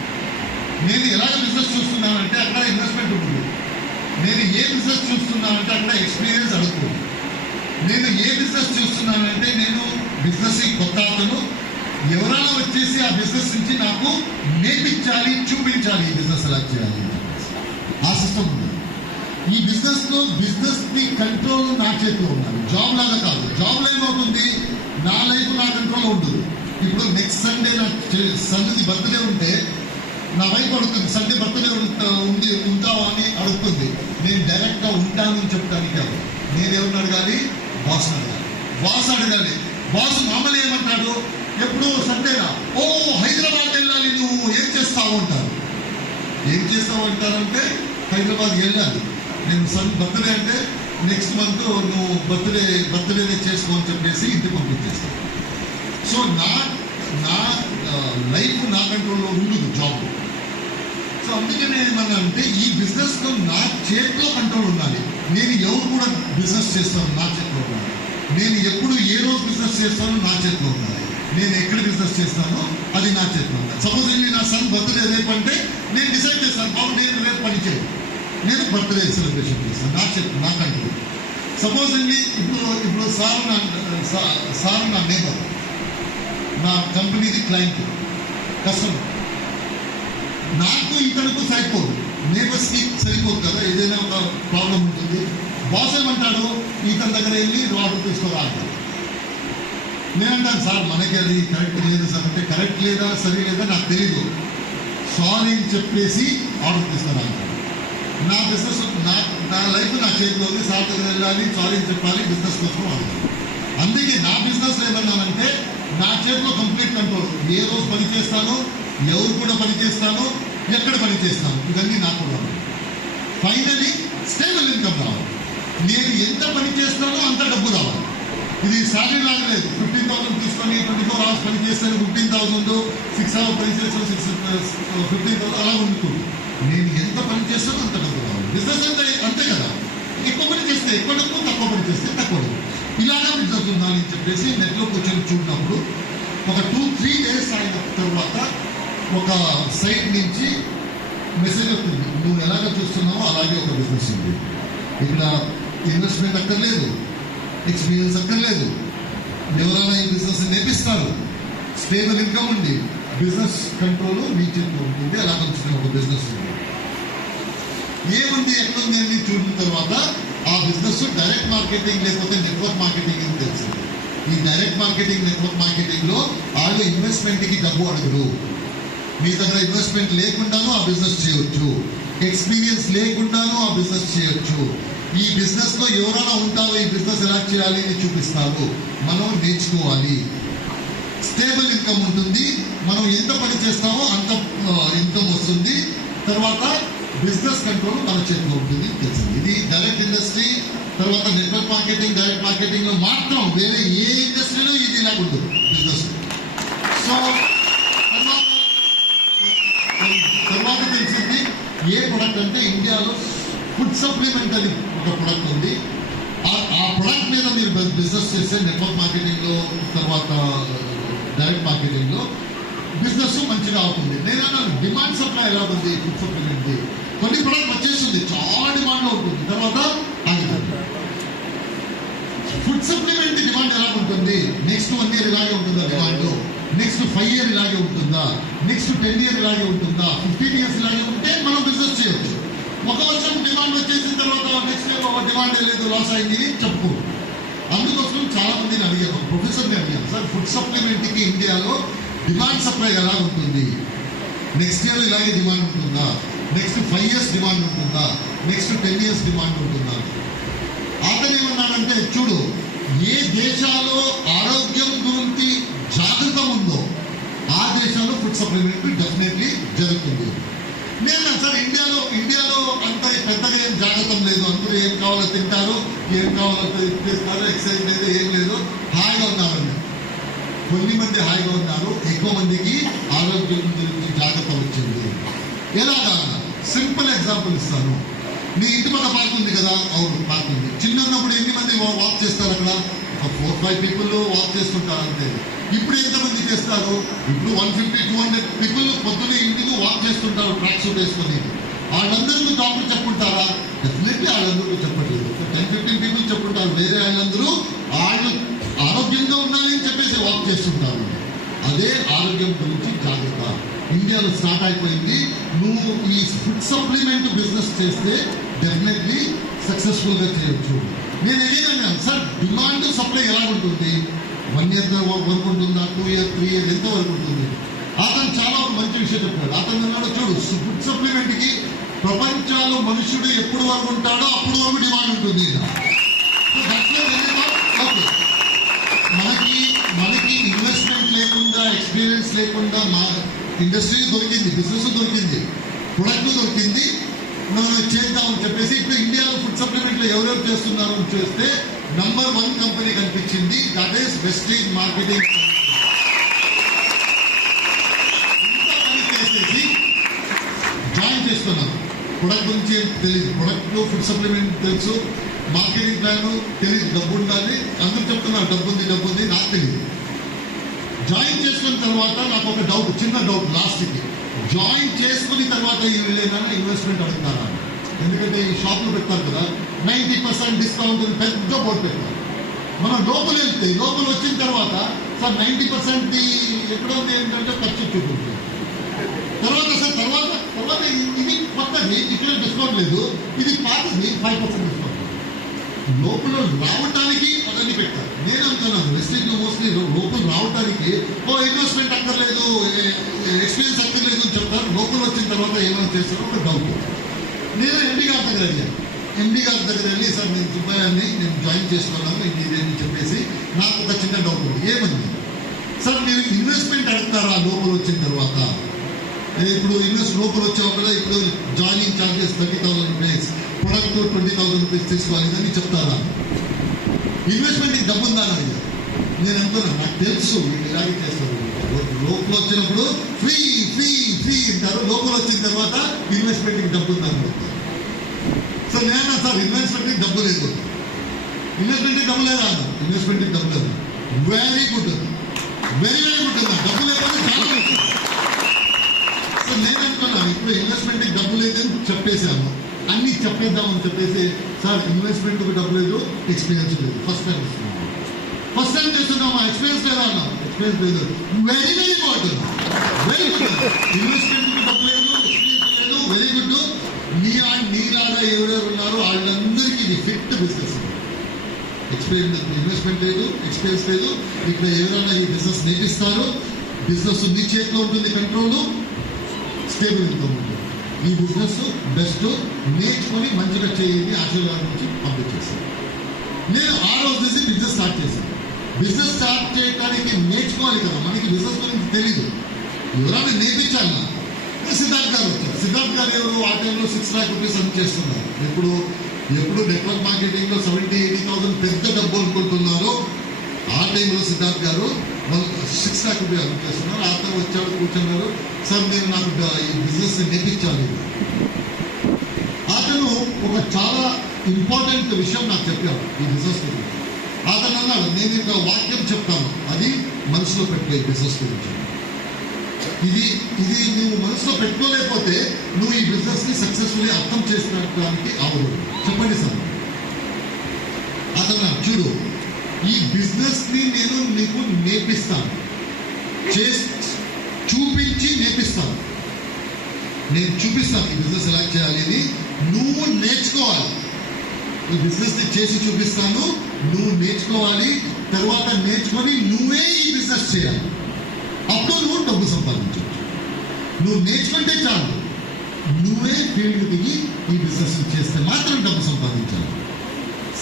నేను ఎలాగ బిజినెస్ చూస్తున్నానంటే అక్కడ ఇన్వెస్ట్మెంట్ ఉంటుంది, నేను ఏ బిజినెస్ చూస్తున్నానంటే అక్కడ ఎక్స్పీరియన్స్ అడుగుతుంది, నేను ఏ బిజినెస్ చూస్తున్నానంటే నేను బిజినెస్ కొత్త అతను ఎవరైనా వచ్చేసి ఆ బిజినెస్ నుంచి నాకు నేర్పించాలి, చూపించాలి ఈ బిజినెస్ ఎలా చేయాలి ఆ సిస్టమ్ ఉంది. ఈ బిజినెస్ లో బిజినెస్ ని కంట్రోల్ నా చేతిలో ఉండాలి, జాబ్ లాగా కాదు. జాబ్ లో ఏమవుతుంది, నా లైఫ్ నా కంట్రోల్లో ఉంటుంది. ఇప్పుడు నెక్స్ట్ సండే నా సన్నిధి బర్త్డే ఉంటే నా వైఫ్ అడుగుతుంది, సండే బర్త్డే ఉంటావా అని అడుగుతుంది. నేను డైరెక్ట్గా ఉంటానని చెప్పడానికి కాదు, నేను ఎవరిని అడగాలి, బాస్ అడగాలి. బాస్ అడగాలి, బాస్ మామూలు ఏమంటాడు, ఎప్పుడు సండేనా, ఓ హైదరాబాద్ వెళ్ళాలి, నువ్వు ఏం చేస్తావు అంటారు. ఏం చేస్తావు అంటారంటే హైదరాబాద్ వెళ్ళాలి, నేను బర్త్డే అంటే నెక్స్ట్ మంత్ నువ్వు బర్త్డేనే చేసుకో అని చెప్పేసి ఇంటికి పంపించేస్తాను. సో నా లైఫ్ నా కంట్రోల్లో ఉండదు జాబ్. సో అందుకే నేను ఏమన్నా అంటే ఈ బిజినెస్లో నా చేతిలో కంట్రోల్ ఉండాలి. నేను ఎవరు కూడా బిజినెస్ చేస్తాను నా చేతిలో ఉండాలి. నేను ఎప్పుడు ఏ రోజు బిజినెస్ చేస్తానో నా చేతిలో ఉండాలి. నేను ఎక్కడ బిజినెస్ చేస్తానో అది నా చేతిలో ఉండాలి. సపోజ్ నా సన్ బర్త్డే రేపు అంటే నేను డిసైడ్ చేస్తాను, బాబు నేను రేపు పని చేయను, నేను బర్త్డే సెలబ్రేషన్ చేస్తాను నా చేతి నా కంట్రోల్. సపోజ్ ఇప్పుడు సార్ నా నేబర్, నా కంపెనీది క్లయింట్, కస్టమర్, నాకు ఇతరులకు సరిపోదు, నేబర్స్కి సరిపోదు కదా, ఏదైనా ఒక ప్రాబ్లం ఉంటుంది. బాస్ ఏమంటాడు, ఇతని దగ్గర వెళ్ళి ఆర్డర్ తీసుకోరా అంటాడు. నేనంటాను, సార్ మనకి అది కరెక్ట్ లేదు సార్ అంటే, కరెక్ట్ లేదా సరి లేదా నాకు తెలీదు, సారీ అని చెప్పేసి ఆర్డర్ తీసుకోరా అంటాడు. నా బిజినెస్ నా లైఫ్ నా చేతిలో ఉంది, సార్ దగ్గర వెళ్ళాలి, సారీ అని చెప్పాలి, బిజినెస్ కోసం అడగాలి. అందుకే నా బిజినెస్ ఏమన్నానంటే నా చేతిలో కంప్లీట్ కంట్రోల్. ఏ రోజు పని చేస్తాను, ఎవరు కూడా పని చేస్తాను, ఎక్కడ పని చేస్తాను, ఇవన్నీ నాకు రావాలి. ఫైనలీ స్టేబుల్ ఇన్కమ్ రావాలి. నేను ఎంత పని చేస్తానో అంత డబ్బు రావాలి. ఇది శాలరీ లాగా లేదు. 15,000 తీసుకొని 24 hours పని చేస్తే 15,000, 6 hours పని చేస్తే 15,000 అలా ఉంటుంది. నేను ఎంత పని చేస్తానో అంత డబ్బు కావాలి. బిజినెస్ అంటే అంతే కదా, ఎక్కువ పని చేస్తే ఎక్కువ డబ్బు, తక్కువ పని చేస్తే తక్కువ డబ్బు. ఇలాగా బిజినెస్ ఉందని చెప్పేసి నెట్లో కూర్చొని చూడినప్పుడు ఒక 2-3 days అయిన తర్వాత ఒక సైట్ నుంచి మెసేజ్ వస్తుంది, నువ్వు ఎలాగ చూస్తున్నావో అలాగే ఒక బిజినెస్ ఉంది. ఇక్కడ ఇన్వెస్ట్మెంట్ అక్కర్లేదు, ఎక్స్పీరియన్స్ అక్కర్లేదు, ఎవరైనా ఈ బిజినెస్ నేర్పిస్తారు, స్టేబుల్ ఇన్కమ్ ఉంది, బిజినెస్ కంట్రోల్ మీ చేతిలో ఉంటుంది. అలా వచ్చిన ఒక బిజినెస్ ఉంది. ఏముంది ఎట్లుంది అని చూసిన తర్వాత ఆ బిజినెస్ డైరెక్ట్ మార్కెటింగ్ లేకపోతే నెట్వర్క్ మార్కెటింగ్ అని తెలిసింది. ఈ డైరెక్ట్ మార్కెటింగ్, నెట్వర్క్ మార్కెటింగ్ లో వాళ్ళు ఇన్వెస్ట్మెంట్ కి డబ్బు అడుగురు. మీ దగ్గర ఇన్వెస్ట్మెంట్ లేకుండాను ఆ బిజినెస్ చేయొచ్చు, ఎక్స్పీరియన్స్ లేకుండాను ఆ బిజినెస్ చేయొచ్చు. ఈ బిజినెస్ లో ఎవరైనా ఉంటారో ఈ బిజినెస్ ఎలా చేయాలి అని చూపిస్తారు. మనం నేర్చుకోవాలి. స్టేబుల్ ఇన్కమ్ ఉంటుంది, మనం ఎంత పని చేస్తామో అంత ఇన్కమ్ వస్తుంది. తర్వాత బిజినెస్ కంట్రోల్ మన చేతిలో ఉంటుంది తెలిసింది. ఇది డైరెక్ట్ ఇండస్ట్రీ. తర్వాత నెట్వర్క్ మార్కెటింగ్, డైరెక్ట్ మార్కెటింగ్ లో మాత్రం, వేరే ఏ ఇండస్ట్రీలో ఇది ఇలా ఉంటుంది బిజినెస్. సో తర్వాత తెలిసింది ఏ ప్రొడక్ట్ అంటే ఇండియాలో ఫుడ్ సప్లిమెంట్ అని ఒక ప్రొడక్ట్ ఉంది. ఆ ప్రొడక్ట్ మీద మీరు బిజినెస్ చేస్తే నెట్వర్క్ మార్కెటింగ్ లో, తర్వాత డైరెక్ట్ మార్కెటింగ్ లో బిజినెస్ మంచిగా అవుతుంది. నేను అన్నాను డిమాండ్ సప్లై ఎలా ఉంది ఫుడ్ సప్లిమెంట్. కొన్ని ప్రొడక్ట్ వచ్చేస్తుంది, చాలా డిమాండ్ లో ఉంటుంది, తర్వాత ఆగిపోతుంది. ఫుడ్ సప్లిమెంట్ డిమాండ్ ఎలా ఉంటుంది? నెక్స్ట్ 1 year ఇలాగే ఉంటుందా డిమాండ్, నెక్స్ట్ 5 years ఇలాగే ఉంటుందా, నెక్స్ట్ 10 years ఇలాగే ఉంటుందా, 15 years ఇలాగే ఉంటే మనం బిజినెస్ చేయొచ్చు. ఒక వర్షం డిమాండ్ వచ్చేసిన తర్వాత నెక్స్ట్ ఇయర్ ఒక డిమాండ్ లేదు, లాస్ అయింది చెప్పు. అందుకోసం చాలా మందిని అడిగాను, ప్రొఫెసర్ని అడిగాను, సార్ ఫుడ్ సప్లిమెంట్ కి ఇండియాలో డిమాండ్ సప్లై ఎలా ఉంటుంది? నెక్స్ట్ ఇయర్ ఇలాగే డిమాండ్ ఉంటుందా, నెక్స్ట్ 5 years డిమాండ్ ఉంటుందా, నెక్స్ట్ 10 years డిమాండ్ ఉంటుందా? అతను ఏమన్నాడంటే, చూడు, ఏ దేశాల్లో ఆరోగ్యం గురించి జాగ్రత్త ఉందో ఆ దేశాల్లో ఫుడ్ సప్లిమెంట్ డెఫినెట్లీ జరుగుతుంది. నేను సార్ ఇండియాలో అంత పెద్దగా ఏం జాగ్రత్త లేదు, అందరూ ఏం కావాలో తింటారు, ఏం కావాలో చేస్తారు, ఎక్సర్సైజ్ లేదు, ఏం లేదు, హాయిగా ఉన్నారని. కొన్ని మంది హాయిగా ఉన్నారు, ఎక్కువ మందికి ఆరోగ్యం గురించి జాగ్రత్త వచ్చింది. ఎలాగా? సింపుల్ ఎగ్జాంపుల్ ఇస్తాను. మీ ఇంటి పక్క పార్క్ ఉంది కదా, అవును పార్క్ ఉంది. చిన్నప్పుడు ఎన్ని మంది వాక్ చేస్తారు అక్కడ? 4-5 people వాక్ చేస్తుంటారు అంతే. ఇప్పుడు ఎంతమంది చేస్తారు? ఇప్పుడు 150-200 people పొద్దున్నే ఇంటికి వాక్ చేస్తుంటారు ట్రాక్ సూట్ వేసుకొని. వాళ్ళందరికీ డాక్టర్ చెప్పుకుంటారా? డెఫినెట్లీ వాళ్ళందరూ చెప్పట్లేదు. 10-15 people చెప్పుకుంటారు. వేరే వాళ్ళందరూ వాళ్ళు ఆరోగ్యంగా ఉన్నారని చెప్పేసి వాక్ చేస్తుంటారు. అదే ఆరోగ్యం గురించి జాగ్రత్త ఇండియాలో స్టార్ట్ అయిపోయింది. నువ్వు ఈ ఫుడ్ సప్లిమెంట్ బిజినెస్ చేస్తే డెఫినెట్లీ సక్సెస్ఫుల్ గా చేయొచ్చు. నేను ఏదైనా సార్ డిమాండ్ సప్లై ఎలా ఉంటుంది? 1 year వరకు ఉంటుందా, 2 years 3 years ఎంత వరకు ఉంటుంది? అతను చాలా మంచి విషయం చెప్పాడు. అతను అన్నాడు, చూడు, ఫుడ్ సప్లిమెంట్ కి ప్రపంచంలో మనుషుడు ఎప్పుడు వరకు ఉంటాడో అప్పుడు వరకు డిమాండ్ ఉంటుంది. మనకి ఇన్వెస్ట్మెంట్ లేకుండా, ఎక్స్పీరియన్స్ లేకుండా మా ఇండస్ట్రీ దొరికింది, బిజినెస్ దొరికింది, ప్రొడక్ట్ దొరికింది, మనం చేద్దామని చెప్పేసి ఇప్పుడు ఇండియాలో ఫుడ్ సప్లిమెంట్ లో ఎవరెవరు చేస్తున్నారు అని చూస్తే నంబర్ 1 కంపెనీ కనిపించింది. That is Vestige marketing. ఇంత పని చేసేసి జాయిన్ చేసుకున్నాను. ప్రొడక్ట్ గురించి ఏం తెలియదు, ప్రొడక్ట్ ఫుడ్ సప్లిమెంట్ తెలుసు, మార్కెటింగ్ ప్లాన్ తెలియదు, డబ్బు ఉండాలి, అందరూ చెప్తున్నారు డబ్బు ఉంది, నాకు తెలియదు. జాయిన్ చేసుకున్న తర్వాత నాకు ఒక డౌట్, చిన్న డౌట్ లాస్ట్కి. జాయిన్ చేసుకున్న తర్వాత వీళ్ళేనా ఇన్వెస్ట్మెంట్ అడుగుతారా? ఎందుకంటే ఈ షాప్లు పెడతారు కదా, 90% డిస్కౌంట్ పెద్ద బోర్డు పెడతారు. మనం లోపల వెళ్తే, లోపల వచ్చిన తర్వాత సార్ 90% ఎక్కడ ఉంది ఏంటంటే ఖర్చు చూపుతుంది. తర్వాత ఇది కొత్తది, ఇక్కడ డిస్కౌంట్ లేదు, ఇది పాతది 5% డిస్కౌంట్. లోపల రావటానికి అదని పెట్టారు. నేను అనుకున్నాను వెస్టీజ్ మోస్ట్లీ లోపల రావటానికి ఇన్వెస్ట్మెంట్ అక్కర్లేదు, ఎక్స్పీరియన్స్ అక్కర్లేదు అని చెప్తారు. లోపల వచ్చిన తర్వాత ఏమైనా చేస్తారో ఒక డౌట్. నేను ఎండి గారి దగ్గర అడిగాను. ఎండి గారి దగ్గర వెళ్ళి, సార్ నేను సుబ్బయ్యాన్ని నేను జాయిన్ చేసుకున్నాను ఇదేని చెప్పేసి నాకు ఒక చిన్న డౌట్ ఉంది. ఏమంది సార్, మీరు ఇన్వెస్ట్మెంట్ అడుగుతారా లోపల వచ్చిన తర్వాత? ఇప్పుడు లోపల వచ్చావు కదా, ఇప్పుడు joining charges 30,000 rupees, product 20,000 rupees తీసుకోవాలి అని చెప్తారా? ఇన్వెస్ట్మెంట్కి డబ్బు ఉందా అని అడిగారు. నేను అనుకున్నాను, నాకు తెలుసు వీళ్ళు ఇలాగే చేస్తారు. లోపల వచ్చినప్పుడు ఫ్రీ ఫ్రీ ఫ్రీ అంటారు, లోపల వచ్చిన తర్వాత ఇన్వెస్ట్మెంట్కి డబ్బు ఉందని. సో నేను సార్ ఇన్వెస్ట్మెంట్కి డబ్బు లేదు, ఇన్వెస్ట్మెంట్కి డబ్బు లేదా అన్న, ఇన్వెస్ట్మెంట్కి డబ్బు లేదు. Very good, very very good అన్న, డబ్బు లేదని చాలా గుడ్. సో నేను అనుకున్నాను ఇప్పుడు ఇన్వెస్ట్మెంట్కి డబ్బు లేదని చెప్పేశాను, అన్ని చెప్పేద్దామని చెప్పేసి సార్ ఇన్వెస్ట్మెంట్కి డబ్బు లేదు, ఎక్స్పీరియన్స్ లేదు, ఫస్ట్ టైం చేస్తున్నాము, ఎక్స్పీరియన్స్ లేదా అన్న, ఎక్స్పీరియన్స్ లేదు. Very very good, very good. ఇన్వెస్ట్మెంట్కి డబ్బు లేదు, ఎక్స్పీరియన్స్ లేదు, వెరీ గుడ్. నీలాగా ఎవరెవరు ఉన్నారో వాళ్ళందరికీ ఇది ఫిట్ బిజినెస్. ఎక్స్పీరియన్స్, ఇన్వెస్ట్మెంట్ లేదు, ఎక్స్పీరియన్స్ లేదు. ఇక్కడ ఎవరైనా ఈ బిజినెస్ నేర్పిస్తారు, బిజినెస్ మీ చేతిలో ఉంటుంది, కంట్రోల్ స్టేబుల్ ఇన్కమ్ ఉంటుంది. ఈ బిజినెస్ బెస్ట్, నేర్చుకొని మంచిగా చేయండి, ఆశీర్వాదం నుంచి పంపించేస్తాను. నేను ఆ రోజు నుంచి బిజినెస్ స్టార్ట్ చేశాను. బిజినెస్ స్టార్ట్ చేయడానికి నేర్చుకోవాలి కదా, మనకి బిజినెస్ గురించి తెలీదు, ఎవరైనా నేర్పించాలి. సిద్ధార్థ్ గారు వచ్చారు. సిద్ధార్థ్ గారు ఎవరు, ఆ టైంలో 6 lakh rupees అని చేస్తున్నారు. ఎప్పుడు నెట్వర్క్ మార్కెటింగ్ లో 70,000-80,000 పెద్ద డబ్బు అనుకుంటున్నారు. ఆ టైంలో సిద్ధార్థ్ గారు 6 lakh rupees అని చేస్తున్నారు. ఆ తర్వాత వచ్చాడు, కూర్చున్నారు. సార్ మీరు నాకు ఈ బిజినెస్ నేర్పించాలి. అతను ఒక చాలా ఇంపార్టెంట్ విషయం నాకు చెప్పాడు ఈ బిజినెస్ గురించి. అతను అన్నాడు, నేను ఇంకా వాక్యం చెప్తాను, అది మనసులో పెట్టుకో. బిజినెస్ గురించి ఇది నువ్వు మనసులో పెట్టుకోలేకపోతే నువ్వు ఈ బిజినెస్ ని సక్సెస్ఫుల్లీ అర్థం చేసుకోవడానికి అవ్వదు. చెప్పండి సార్. అతను చూడు, ఈ బిజినెస్ ని నేను నీకు నేర్పిస్తాను, చూపించి నేర్పిస్తాను. నేను చూపిస్తాను ఈ బిజినెస్ ఎలా చేయాలి అని, నువ్వు నేర్చుకోవాలి. ఈ బిజినెస్ ని చేసి చూపిస్తాను, నువ్వు నేర్చుకోవాలి. తర్వాత నేర్చుకొని నువ్వే ఈ బిజినెస్ చేయాలి. అప్పుడు నువ్వు డబ్బు సంపాదించవచ్చు. నువ్వు నేర్చుకుంటే చాలు, నువ్వే ఫీల్డ్ దిగి ఈ బిజినెస్ చేస్తే మాత్రం డబ్బు సంపాదించాలి.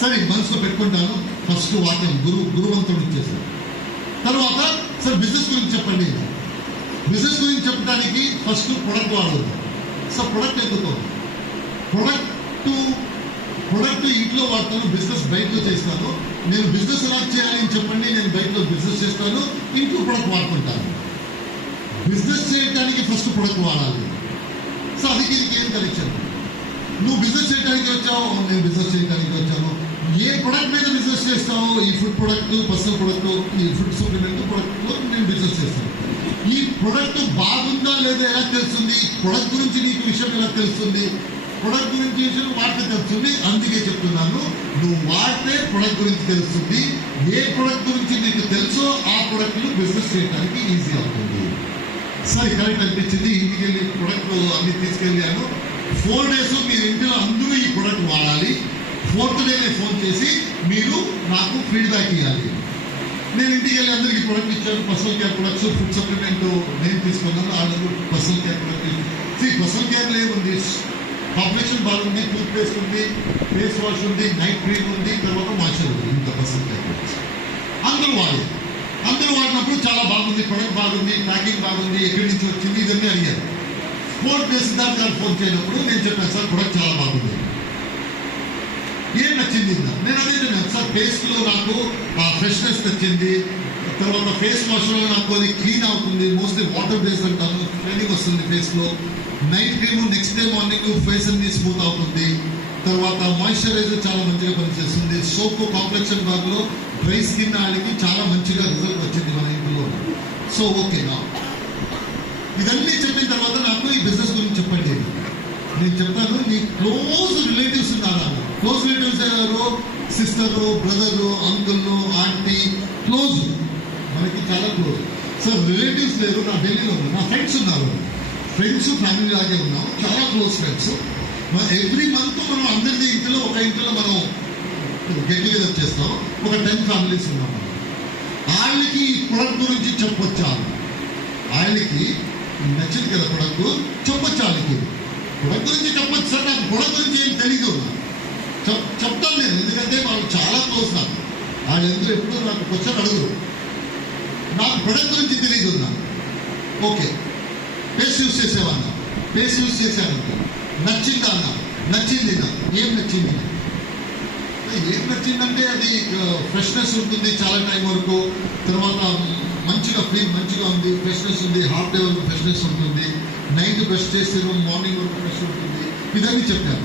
సరే మనసులో పెట్టుకుంటాను. ఫస్ట్ వాక్యం గురువంతుడు ఇచ్చేసాను. తర్వాత సార్ బిజినెస్ గురించి చెప్పండి. బిజినెస్ గురించి చెప్పడానికి ఫస్ట్ ప్రొడక్ట్ వాడదు. సార్ ప్రొడక్ట్ ఎందుకు? ప్రొడక్ట్ ఇంట్లో వాడతాను, బిజినెస్ బయటలో చేస్తాను. నేను బిజినెస్ ఎలా చేయాలి అని చెప్పండి, నేను బయటలో బిజినెస్ చేస్తాను, ఇంట్లో ప్రొడక్ట్ వాడుకుంటాను. బిజినెస్ చేయడానికి ఫస్ట్ ప్రొడక్ట్ వాడాలి. సో అది ఏం కనెక్షన్? నువ్వు బిజినెస్ చేయడానికి వచ్చావు, నేను బిజినెస్ చేయడానికి వచ్చాను. ఏ ప్రొడక్ట్ మీద బిజినెస్ చేస్తావు? ఈ ఫుడ్ ప్రొడక్ట్, పర్సనల్ ప్రొడక్ట్, ఈ ఫుడ్ సప్లిమెంట్ ప్రొడక్ట్లో నేను బిజినెస్ చేస్తాను. ఈ ప్రొడక్ట్ బాగుందా లేదా ఎలా తెలుస్తుంది? ప్రొడక్ట్ గురించి నీకు విషయం ఎలా తెలుస్తుంది? ప్రొడక్ట్ గురించి విషయం వాడితే తెలుస్తుంది. అందుకే చెప్తున్నాను, నువ్వు వాడితే ప్రొడక్ట్ గురించి తెలుస్తుంది. ఏ ప్రొడక్ట్ గురించి నీకు తెలుసో ఆ ప్రొడక్ట్ బిజినెస్ చేయడానికి ఈజీ అవుతుంది. సరే కరెక్ట్ అనిపించింది. ఇంటికి వెళ్ళి ప్రొడక్ట్ అన్ని తీసుకెళ్ళాను. 4 days మీరు ఇంట్లో అందరూ ఈ ప్రొడక్ట్ వాడాలి. 4th day ఫోన్ చేసి మీరు నాకు ఫీడ్బ్యాక్ ఇవ్వాలి. నేను ఇంటికి వెళ్ళి అందరికీ ప్రొడక్ట్ ఇచ్చాను. Personal care products, food supplement నేను తీసుకున్నాను. వాళ్ళకు పర్సనల్ కేర్ ప్రొడక్ట్. పర్సనల్ కేర్లో ఏముంది? కాంప్లెక్షన్ బాగుంది, టూత్ పేస్ట్ ఉంది, ఫేస్ వాష్ ఉంది, నైట్ క్రీమ్ ఉంది, తర్వాత మాయిశ్చర్ ఉంది. ఇంత పర్సనల్ కేర్ ప్రొడక్ట్స్ అందరూ వాడినప్పుడు చాలా బాగుంది, ప్రొడక్ట్ బాగుంది, ప్యాకింగ్ బాగుంది, ఎక్కడి నుంచి వచ్చింది, ఇదన్నీ అడిగారు. 4th day సిద్ధార్థ్ గారు ఫోన్ చేయనప్పుడు నేను చెప్పాను, సార్ ప్రొడక్ట్ చాలా బాగుంది. ఏం నచ్చింది? నేను అదే చెప్పాను సార్, పేస్ట్లో నాకు ఫ్రెష్నెస్ నచ్చింది. తర్వాత ఫేస్ వాష్లో నాకు అది క్లీన్ అవుతుంది, మోస్ట్లీ వాటర్ బేస్ అంటాను, ట్రైనింగ్ వస్తుంది ఫేస్లో. Night cream next day morning face అన్ని స్మూత్ అవుతుంది. తర్వాత మాయిశ్చరైజర్ చాలా మంచిగా పనిచేస్తుంది. సోప్ కాంప్లెక్షన్ బార్లో డ్రై స్కిన్ ఆడికి చాలా మంచిగా రిజల్ట్ వచ్చింది మన ఇంట్లో. సో ఓకేనా, ఇదన్నీ చెప్పిన తర్వాత నాకు ఈ బిజినెస్ గురించి చెప్పండి. నేను చెప్తాను, నీ క్లోజ్ రిలేటివ్స్ ఉన్నారా? క్లోజ్ రిలేటివ్స్ ఎవరు? Sister, brother, uncle, aunty, close, మనకి చాలా క్లోజ్. సార్ రిలేటివ్స్ లేరు, నా ఢిల్లీలో ఉన్నారు, నా ఫ్రెండ్స్ ఉన్నారు. ఫ్రెండ్స్ ఫ్యామిలీ లాగే ఉన్నాం, చాలా క్లోజ్ ఫ్రెండ్స్. ఎవ్రీ మంత్ మనం అందరిది ఇంట్లో ఒక ఇంట్లో మనం గెట్ టుగెదర్ చేస్తాం. ఒక 10 families ఉన్నాం. వాళ్ళకి ఈ ప్రొడక్ట్ గురించి చెప్పొచ్చా? వాళ్ళకి నచ్చింది కదా ప్రొడక్ట్, చెప్పొచ్చు. వాళ్ళకి ప్రొడక్ట్ గురించి చెప్పొచ్చు. సార్ నాకు ప్రొడక్ట్ గురించి ఏం తెలియదు, చెప్తాను నేను, ఎందుకంటే వాళ్ళు చాలా క్లోజ్ నాకు. వాళ్ళు ఎందుకు ఎప్పుడు నాకు క్వశ్చన్ అడుగురు. నాకు ప్రొడక్ట్ గురించి తెలియదు. ఓకే, పేస్ట్ యూజ్ చేసేవాడినా? పేస్ట్ యూజ్ చేశాను. నచ్చిందా అన్న? నచ్చింది. నా ఏం నచ్చింది? ఏం నచ్చిందంటే అది ఫ్రెష్నెస్ ఉంటుంది చాలా టైం వరకు, తర్వాత మంచిగా ఫీల్ మంచిగా ఉంది, ఫ్రెష్నెస్ ఉంది, హాఫ్ డే వరకు ఫ్రెష్నెస్ ఉంటుంది, నైట్ బ్రష్ చేస్తే మార్నింగ్ వరకు ఫ్రెష్ ఉంటుంది, ఇదన్నీ చెప్పాను.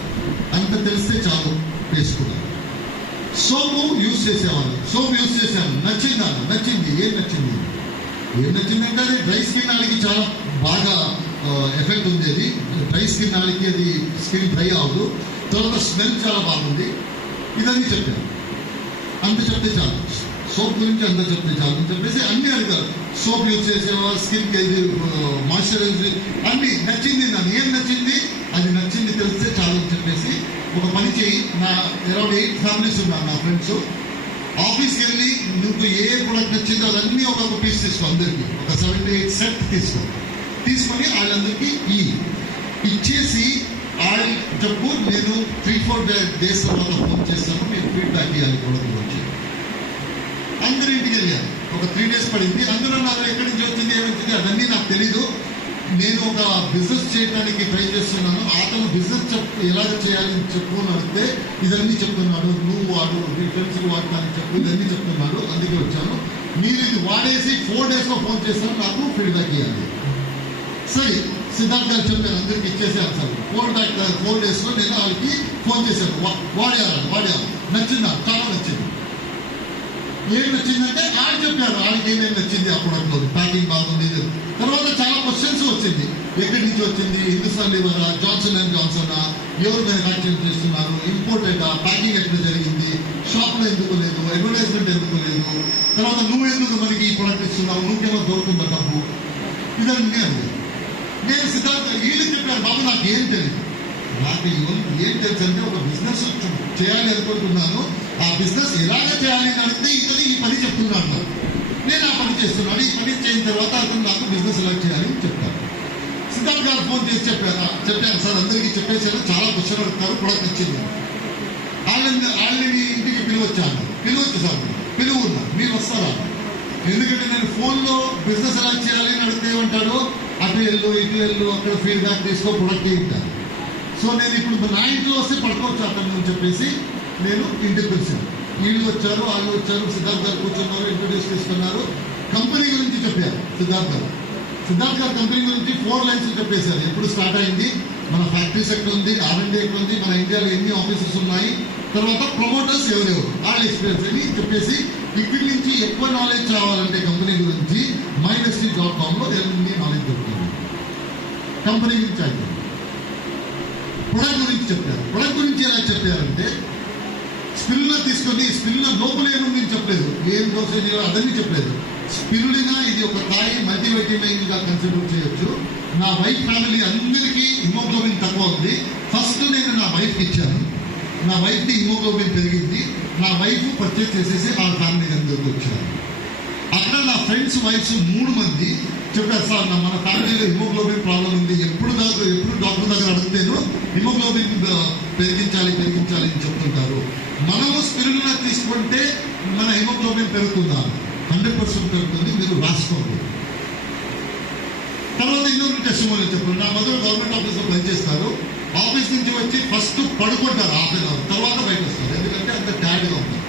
అంత తెలిస్తే చాలు వేసుకున్నాను. సోపు యూజ్ చేసేవాళ్ళు, సోప్ యూజ్ చేశాను, నచ్చిందా? నచ్చింది. ఏం నచ్చిందంటే అది డ్రై స్కిన్ వాళ్ళకి చాలా బాగా ఎఫెక్ట్ ఉంది. అది డ్రై స్కిన్ వాళ్ళకి అది స్కిన్ డ్రై అవ్వదు, తర్వాత స్మెల్ చాలా బాగుంది, ఇదన్నీ చెప్పాను. అంత చెప్తే చాలు, సోప్ గురించి అంత చెప్తే చాలు అని చెప్పేసి అన్ని అడిగారు. సోప్ యూజ్ చేసేవా, స్కిన్కి ఇది మాయిశ్చరైజర్, అన్ని నచ్చింది. నాకు ఏం నచ్చింది, అది నచ్చింది తెలిస్తే చాలు అని చెప్పేసి ఒక పని చేయి. నా అరౌండ్ 8 ఫ్యామిలీస్ ఉన్నారు నా ఫ్రెండ్స్. ఆఫీస్కి వెళ్ళి నువ్వు ఏ ప్రొడక్ట్ నచ్చిందో అదన్నీ ఒక్కొక్క పీస్ తీసుకో, అందరికి ఒక 7 to 8 సెట్ తీసుకొని వాళ్ళందరికీ ఇచ్చేసి వాళ్ళు చెప్పు, నేను 3-4 డేస్ తర్వాత ఫోన్ చేస్తాను, మీరు ఫీడ్బ్యాక్ ఇవ్వాలి ప్రొడక్ట్ గురించి. అందరూ ఇంటికి వెళ్ళారు. ఒక 3 days పడింది. అందరూ నాకు ఎక్కడి నుంచి వచ్చింది, ఏమొచ్చింది అదన్నీ నాకు తెలీదు. నేను ఒక బిజినెస్ చేయడానికి ట్రై చేస్తున్నాను. అతను బిజినెస్ ఎలా చేయాలని చెప్పు అని అడిగితే ఇదన్నీ చెప్తున్నాడు, నువ్వు వాడు, నీ ఫ్రెండ్స్కి వాడతానని చెప్పు, ఇదన్నీ చెప్తున్నాడు. అందుకే వచ్చాను. మీరు ఇది వాడేసి 4 daysలో ఫోన్ చేస్తాను, నాకు ఫీడ్బ్యాక్ ఇవ్వాలి. సరే, సిద్ధార్థ్ గారు చెప్పాను, అందరికి ఇచ్చేసాను సార్. 4 daysలో నేను వాళ్ళకి ఫోన్ చేశాను. వాడారు, నచ్చిందా? చాలా నచ్చింది. ఏం నచ్చిందంటే వాళ్ళు చెప్పారు వాళ్ళకి ఏమేమి నచ్చింది ఆ ప్రొడక్ట్లో, ప్యాకింగ్ బాగుంది. తర్వాత చాలా క్వశ్చన్స్ వచ్చింది, ఎక్కడి నుంచి వచ్చింది, హిందుస్థాన్ లివరా, జాన్సన్ అండ్ జాన్సన్, ఎవరు మ్యానుఫ్యాక్చరింగ్ చేస్తున్నారు, ఇంపోర్టెడ్, ప్యాకింగ్ ఎక్కడ జరిగింది, షాప్లో ఎందుకు లేదు, అడ్వర్టైజ్మెంట్ ఎందుకు లేదు, తర్వాత నువ్వు ఎందుకు మనకి ఈ ప్రొడక్ట్ ఇస్తున్నావు, నువ్వేమో దొరుకుతుందా డబ్బు, ఇదన్నీ అడిగారు. నేను సిద్ధార్థ వీళ్ళు చెప్పాను, బాబు నాకు ఏం తెలియదు. నాకు ఏం తెలుసు అంటే ఒక బిజినెస్ చేయాలి అనుకుంటున్నాను, ఆ బిజినెస్ ఎలాగ చేయాలి అని అడిగితే ఇతను ఈ పని చెప్తున్నాను. నేను ఆ పని చేస్తున్నాను. ఈ పని చేసిన తర్వాత అతను నాకు బిజినెస్ ఎలా చేయాలి అని చెప్తాను. సిద్ధార్థ్ గారు ఫోన్ చేసి చెప్పాను సార్, అందరికీ చెప్పేసాను, చాలా క్వశ్చన్ అడుగుతారు, ప్రొడక్ట్ వచ్చింది. వాళ్ళని ఇంటికి పిలువచ్చు సార్, పిలువున్నా, మీరు వస్తారా? ఎందుకంటే నేను ఫోన్లో బిజినెస్ ఎలా చేయాలి అని అడిగితే ఏమంటాడు, అటు వెళ్ళు ఇటు వెళ్ళు, అక్కడ ఫీడ్బ్యాక్ తీసుకో, ప్రొడక్ట్ ఉంటాను. సో నేను ఇప్పుడు నా ఇంట్లో వస్తే పడుకోవచ్చు అతను అని చెప్పేసి నేను ఇంటికి పిలిచాను. వీళ్ళు వచ్చారు, వాళ్ళు వచ్చారు, సిద్ధార్థ్ గారు కూర్చున్నారు, ఇంట్రొడ్యూస్ చేసుకున్నారు. కంపెనీ గురించి చెప్పారు సిద్ధార్థ్ గారు కంపెనీ గురించి 4 lines చెప్పేశారు. ఎప్పుడు స్టార్ట్ అయింది, మన ఫ్యాక్టరీస్ ఎక్కడ ఉంది, R&D ఎక్కడ ఉంది, మన ఇండియాలో ఎన్ని ఆఫీసెస్ ఉన్నాయి, తర్వాత ప్రమోటర్స్ ఎవరెవరు, వాళ్ళ ఎక్స్పీరియన్స్ అని చెప్పేసి ఇక్కడి నుంచి ఎక్కువ నాలెడ్జ్ కావాలంటే కంపెనీ గురించి myindustry.com ఎన్ని నాలెడ్జ్ దొరుకుతుంది. కంపెనీ గురించి అయితే ప్రొడక్ట్ గురించి చెప్పారు. ప్రొడక్ట్ గురించి ఎలా చెప్పారంటే స్పిరులినా తీసుకొని, స్పిరులినా లోపల ఏముంది చెప్పలేదు, ఏం డోసేజ్ అదన్నీ చెప్పలేదు. స్పిరులినా ఇది ఒక తాయి మల్టీవైటమిన్ గా కన్సిడర్ చేయొచ్చు. నా వైఫ్ ఫ్యామిలీ అందరికీ హిమోగ్లోబిన్ తక్కువ ఉంది. ఫస్ట్ నేను నా వైఫ్కి ఇచ్చాను, నా వైఫ్కి హిమోగ్లోబిన్ పెరిగింది. నా వైఫ్ పర్చేస్ చేసేసి ఆ ఫ్యామిలీ అందరికి వచ్చాను. అక్కడ నా ఫ్రెండ్స్ వైఫ్స్ 3 మంది చెప్పారు, సార్ మన ఫ్యామిలీలో హిమోగ్లోబిన్ ప్రాబ్లం ఉంది, ఎప్పుడు డాక్టర్ దగ్గర అడిగితేను హిమోగ్లోబిన్ పెరిగించాలి అని చెప్తుంటారు. మనము స్పిరులినా తీసుకుంటే మన హిమోగ్లోబిన్ పెరుగుతుందా? 100% పెరుగుతుంది, మీరు రాసుకోండి. తర్వాత ఇంకొక టెస్టిమోనియల్ చెప్పారు. నా మదర్ గవర్నమెంట్ ఆఫీస్లో పనిచేస్తారు. ఆఫీస్ నుంచి వచ్చి ఫస్ట్ పడుకుంటారు 1/2 hour, తర్వాత బయట వస్తారు, ఎందుకంటే అంత టైర్డ్గా ఉంటారు.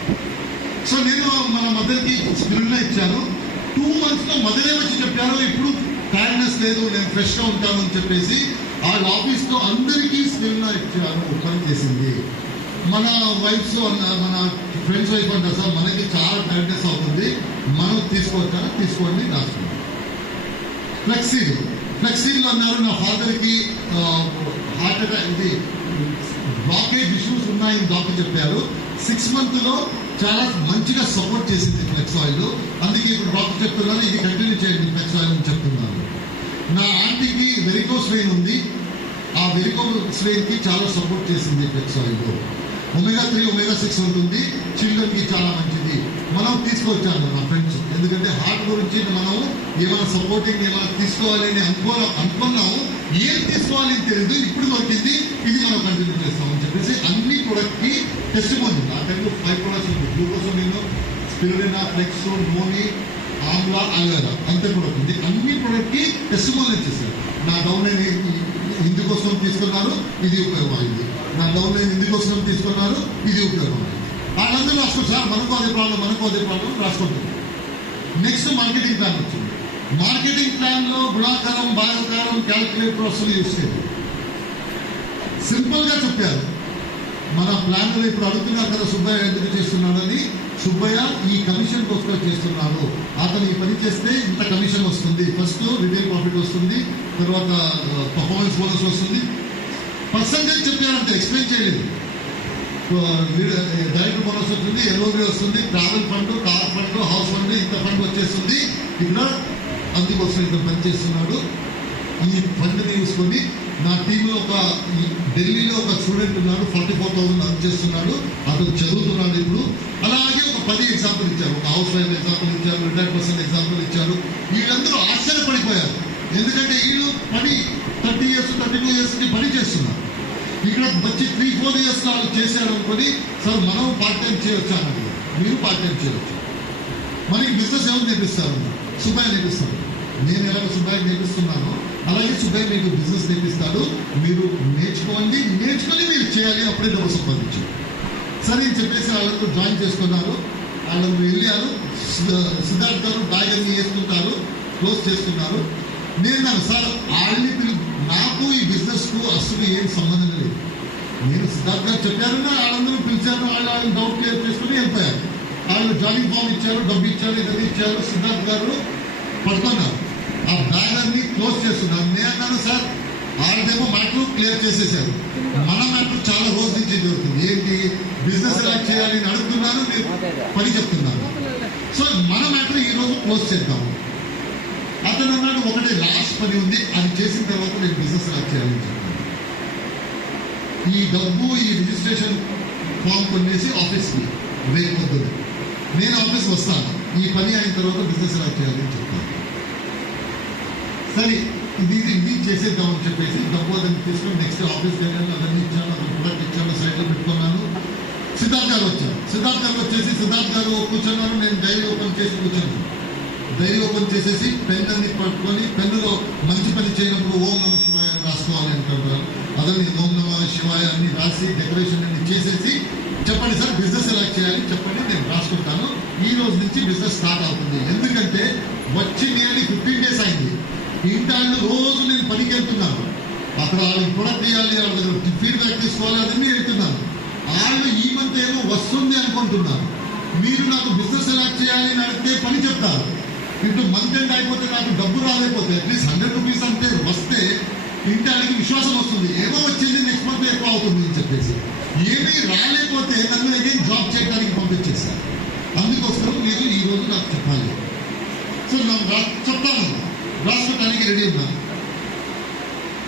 సో నేను మన మదర్కి స్పిరులినా ఇచ్చాను. 2 monthsలో మదరే వచ్చి చెప్పారు, ఇప్పుడు టైర్డ్నెస్ లేదు, నేను ఫ్రెష్గా ఉంటాను అని చెప్పేసి వాళ్ళ ఆఫీస్లో అందరికీ స్పిరులినా ఇచ్చాను. పని చేసింది. మన వైఫ్స్, మన ఫ్రెండ్స్ వైఫ్ అంటారు, సార్ మనకి చాలా టైర్డ్నెస్ అవుతుంది, మనం తీసుకోండి రాసుకోండి. ఫ్లెక్సీల్ అన్నారు. నా ఫాదర్కి హార్ట్ అటాక్, ఇది బ్లాకేజ్ ఇష్యూస్ ఉన్నాయని డాక్టర్ చెప్పారు. 6 monthsలో చాలా మంచిగా సపోర్ట్ చేసింది ఫ్లెక్స్ ఆయిల్. అందుకే ఇప్పుడు డాక్టర్ చెప్తున్నారు, ఇది కంటిన్యూ చేయండి ఫ్లెక్స్ ఆయిల్ అని చెప్తున్నారు. నా ఆంటీకి వెరికోస్ వెయిన్ ఉంది, ఆ వెరికోస్ వెయిన్కి చాలా సపోర్ట్ చేసింది ఫ్లెక్స్ ఆయిల్. omega-3, omega-6 ఉంటుంది, చిల్డ్రన్కి చాలా మంచిది. మనం తీసుకొచ్చాము నా ఫ్రెండ్స్, ఎందుకంటే హార్ట్ గురించి మనం ఏమైనా సపోర్టింగ్ ఏమైనా తీసుకోవాలి అని అనుకున్నాము, ఏం తీసుకోవాలి అని తెలియదు, ఇప్పుడు దొరికింది, ఇది మనం కంటిన్యూ చేస్తామని చెప్పేసి అన్ని ప్రొడక్ట్కి టెస్టిమోనియల్. నా దగ్గర 5 products ఉంది, గ్లూకోసమిన్, స్పిరులినా, ఫ్లెక్స్, నోని, ఆమ్లా, అలోవెరా, అంతే ప్రొడక్ట్ ఉంది. అన్ని ప్రొడక్ట్కి టెస్టిమోనియల్ చేశారు. నా డౌన్ ఇందుకోసం తీసుకున్నారు, ఇది ఉపయోగమైంది. నా డౌన్ ఇందుకోసం తీసుకున్నారు, ఇది ఉపయోగమైంది. వాళ్ళందరూ రాసుకోండి సార్, మనకు అదే ప్రాబ్లం రాసుకుంటుంది. నెక్స్ట్ మార్కెటింగ్ ప్లాన్ వచ్చింది. మార్కెటింగ్ ప్లాన్ లో గుణాకారం, భాగాకారం, క్యాల్కులేటర్ అసలు యూస్ చేయలేదు. సింపుల్ గా చెప్పారు. మన ప్లాన్ లో ఇప్పుడు అడుగుతున్నారు కదా సుబ్బయ్య ఎందుకు చేస్తున్నాడని. సుబ్బయ్య ఈ కమిషన్ కోసం చేస్తున్నాడు. అతను ఈ పని చేస్తే ఇంత కమిషన్ వస్తుంది. ఫస్ట్ రిటైల్ ప్రాఫిట్ వస్తుంది, తర్వాత పర్ఫార్మెన్స్ బోనస్ వస్తుంది. పర్సంటేజ్ చెప్పారంటే ఎక్స్ప్లెయిన్ చేయలేదు. డైరెక్ట్ బోనస్ వస్తుంది, ఎల్ఓబి వస్తుంది, travel fund, car fund, house fund, ఇంత ఫండ్ వచ్చేస్తుంది. ఇక్కడ అందుకోసం ఇతను పని చేస్తున్నాడు. ఈ ఫండ్ని తీసుకొని నా టీంలో ఢిల్లీలో ఒక స్టూడెంట్ ఉన్నాడు, 44,000 అర్న్ చేస్తున్నాడు. అతను చదువుతున్నాడు ఇప్పుడు. అలాగే ఒక 10 ఎగ్జాంపుల్ ఇచ్చారు. ఒక హౌస్ వైఫ్ ఎగ్జాంపుల్ ఇచ్చారు, రిటైర్డ్ పర్సన్ ఎగ్జాంపుల్ ఇచ్చారు. వీళ్ళందరూ ఆశ్చర్యపడిపోయారు. ఎందుకంటే వీళ్ళు 30 years 32 years పని చేస్తున్నారు. ఇక్కడ వచ్చి 3-4 years వాళ్ళు చేశారు అనుకొని, సార్ మనం పార్ట్ టైం చేయొచ్చు అన్నది. మీరు పార్ట్ టైం చేయొచ్చు. మనకి బిజినెస్ ఎవరు నేర్పిస్తారు? సుబ్బయ్య నేర్పిస్తారు. నేను ఎలాగ సుబ్బయ్య నేర్పిస్తున్నానో అలాగే సుబ్బయ్య మీకు బిజినెస్ నేర్పిస్తాడు. మీరు నేర్చుకోండి, నేర్చుకొని మీరు చేయాలి, అప్పుడే డబ్బు సంపాదించారు. సరే అని చెప్పేసి వాళ్ళందరూ జాయిన్ చేసుకున్నారు. వాళ్ళందరూ వెళ్ళారు. సిద్ధార్థ్ గారు బ్యాగ్ అన్ని వేసుకుంటారు, క్లోజ్ చేస్తున్నారు. నేను సార్ వాళ్ళని నాకు ఈ బిజినెస్ కు అసలు ఏం సంబంధం లేదు. నేను సిద్ధార్థ్ గారు చెప్పారని వాళ్ళందరూ పిలిచారు. వాళ్ళని డౌట్ క్లియర్ చేసుకుని వెళ్ళిపోయారు. వాళ్ళు జాయినింగ్ ఫామ్ ఇచ్చారు, డబ్బు ఇచ్చారు, ఇవన్నీ ఇచ్చారు. సిద్ధార్థ్ గారు పడుతున్నారు. ఆ బ్యాగ్ అన్ని క్లోజ్ చేస్తున్నారు. నేను అన్నాను సార్ వాళ్ళదేమో మ్యాటర్ క్లియర్ చేసేసారు. మన మ్యాటర్ చాలా రోజు నుంచి జరుగుతుంది. ఏంటి బిజినెస్ ఎలా చేయాలి అని అడుగుతున్నాను, మీరు పని చెప్తున్నారు. సో మన మ్యాటర్ ఈ రోజు క్లోజ్ చేద్దాం. అతను అన్నాడు ఒకటే లాస్ట్ పని ఉంది, అది చేసిన తర్వాత నేను బిజినెస్ ఎలా చేయాలని చెప్పాను. ఈ డబ్బు ఈ రిజిస్ట్రేషన్ ఫామ్ కొనేసి ఆఫీస్కి రేపు పొద్దున నేను ఆఫీస్కి వస్తాను. ఈ పని అయిన తర్వాత బిజినెస్ ఎలా చేయాలని చెప్తాను. సరే ఇది చేసేద్దామని చెప్పేసి డబ్బు అదని తీసుకొని నెక్స్ట్ ఆఫీస్కి వెళ్ళాను. అవన్నీ ఇచ్చాను, అతను ప్రొడక్ట్ ఇచ్చాను, సైట్లో పెట్టుకున్నాను. సిద్ధార్థ్ గారు వచ్చారు. సిద్ధార్థ్ గారు వచ్చేసి సిద్ధార్థ్ గారు కూర్చున్నారు. నేను డైరీ ఓపెన్ చేసి కూర్చున్నాను. డైరీ ఓపెన్ చేసేసి పెన్ అన్ని పట్టుకొని, పెన్నులో మంచి పని చేయనప్పుడు ఓం నమ శివాయ అని రాసుకోవాలి అంటారు. అదని ఓం నమ శివాయ అన్ని రాసి డెకరేషన్ అన్ని చేసేసి చెప్పండి సార్ బిజినెస్ ఎలా చేయాలి చెప్పండి, నేను రాసుకుంటాను. ఈ రోజు నుంచి బిజినెస్ స్టార్ట్ అవుతుంది. ఎందుకంటే వచ్చి నియర్లీ 15 days అయింది. ఇంటాళ్ళు రోజు నేను పనికి వెళ్తున్నాను. అక్కడ వాళ్ళకి ప్రొడక్ట్ చేయాలి, వాళ్ళ దగ్గర ఫీడ్బ్యాక్ తీసుకోవాలి, అదన్నీ వెళ్తున్నాను. వాళ్ళు ఈ మంత్ ఏమో వస్తుంది అనుకుంటున్నారు. మీరు నాకు బిజినెస్ ఎలా చేయాలి అని అడిగితే పని చెప్తారు. ఇటు మంత్ ఎండ్ అయిపోతే నాకు డబ్బు రాలేకపోతే అట్లీస్ట్ 100 rupees అంటే వస్తే ఇంటానికి విశ్వాసం వస్తుంది. ఏమో వచ్చింది నెక్స్ట్ మంత్ ఎక్కువ అవుతుంది అని చెప్పేసి. ఏమీ రాలేకపోతే నన్ను అగైన్ జాబ్ చేయడానికి పంపించేశారు. అందుకోసం మీరు ఈ రోజు నాకు చెప్పాలి. సో నాకు చెప్తాను, రాసుకోవడానికి రెడీ ఉన్నాను.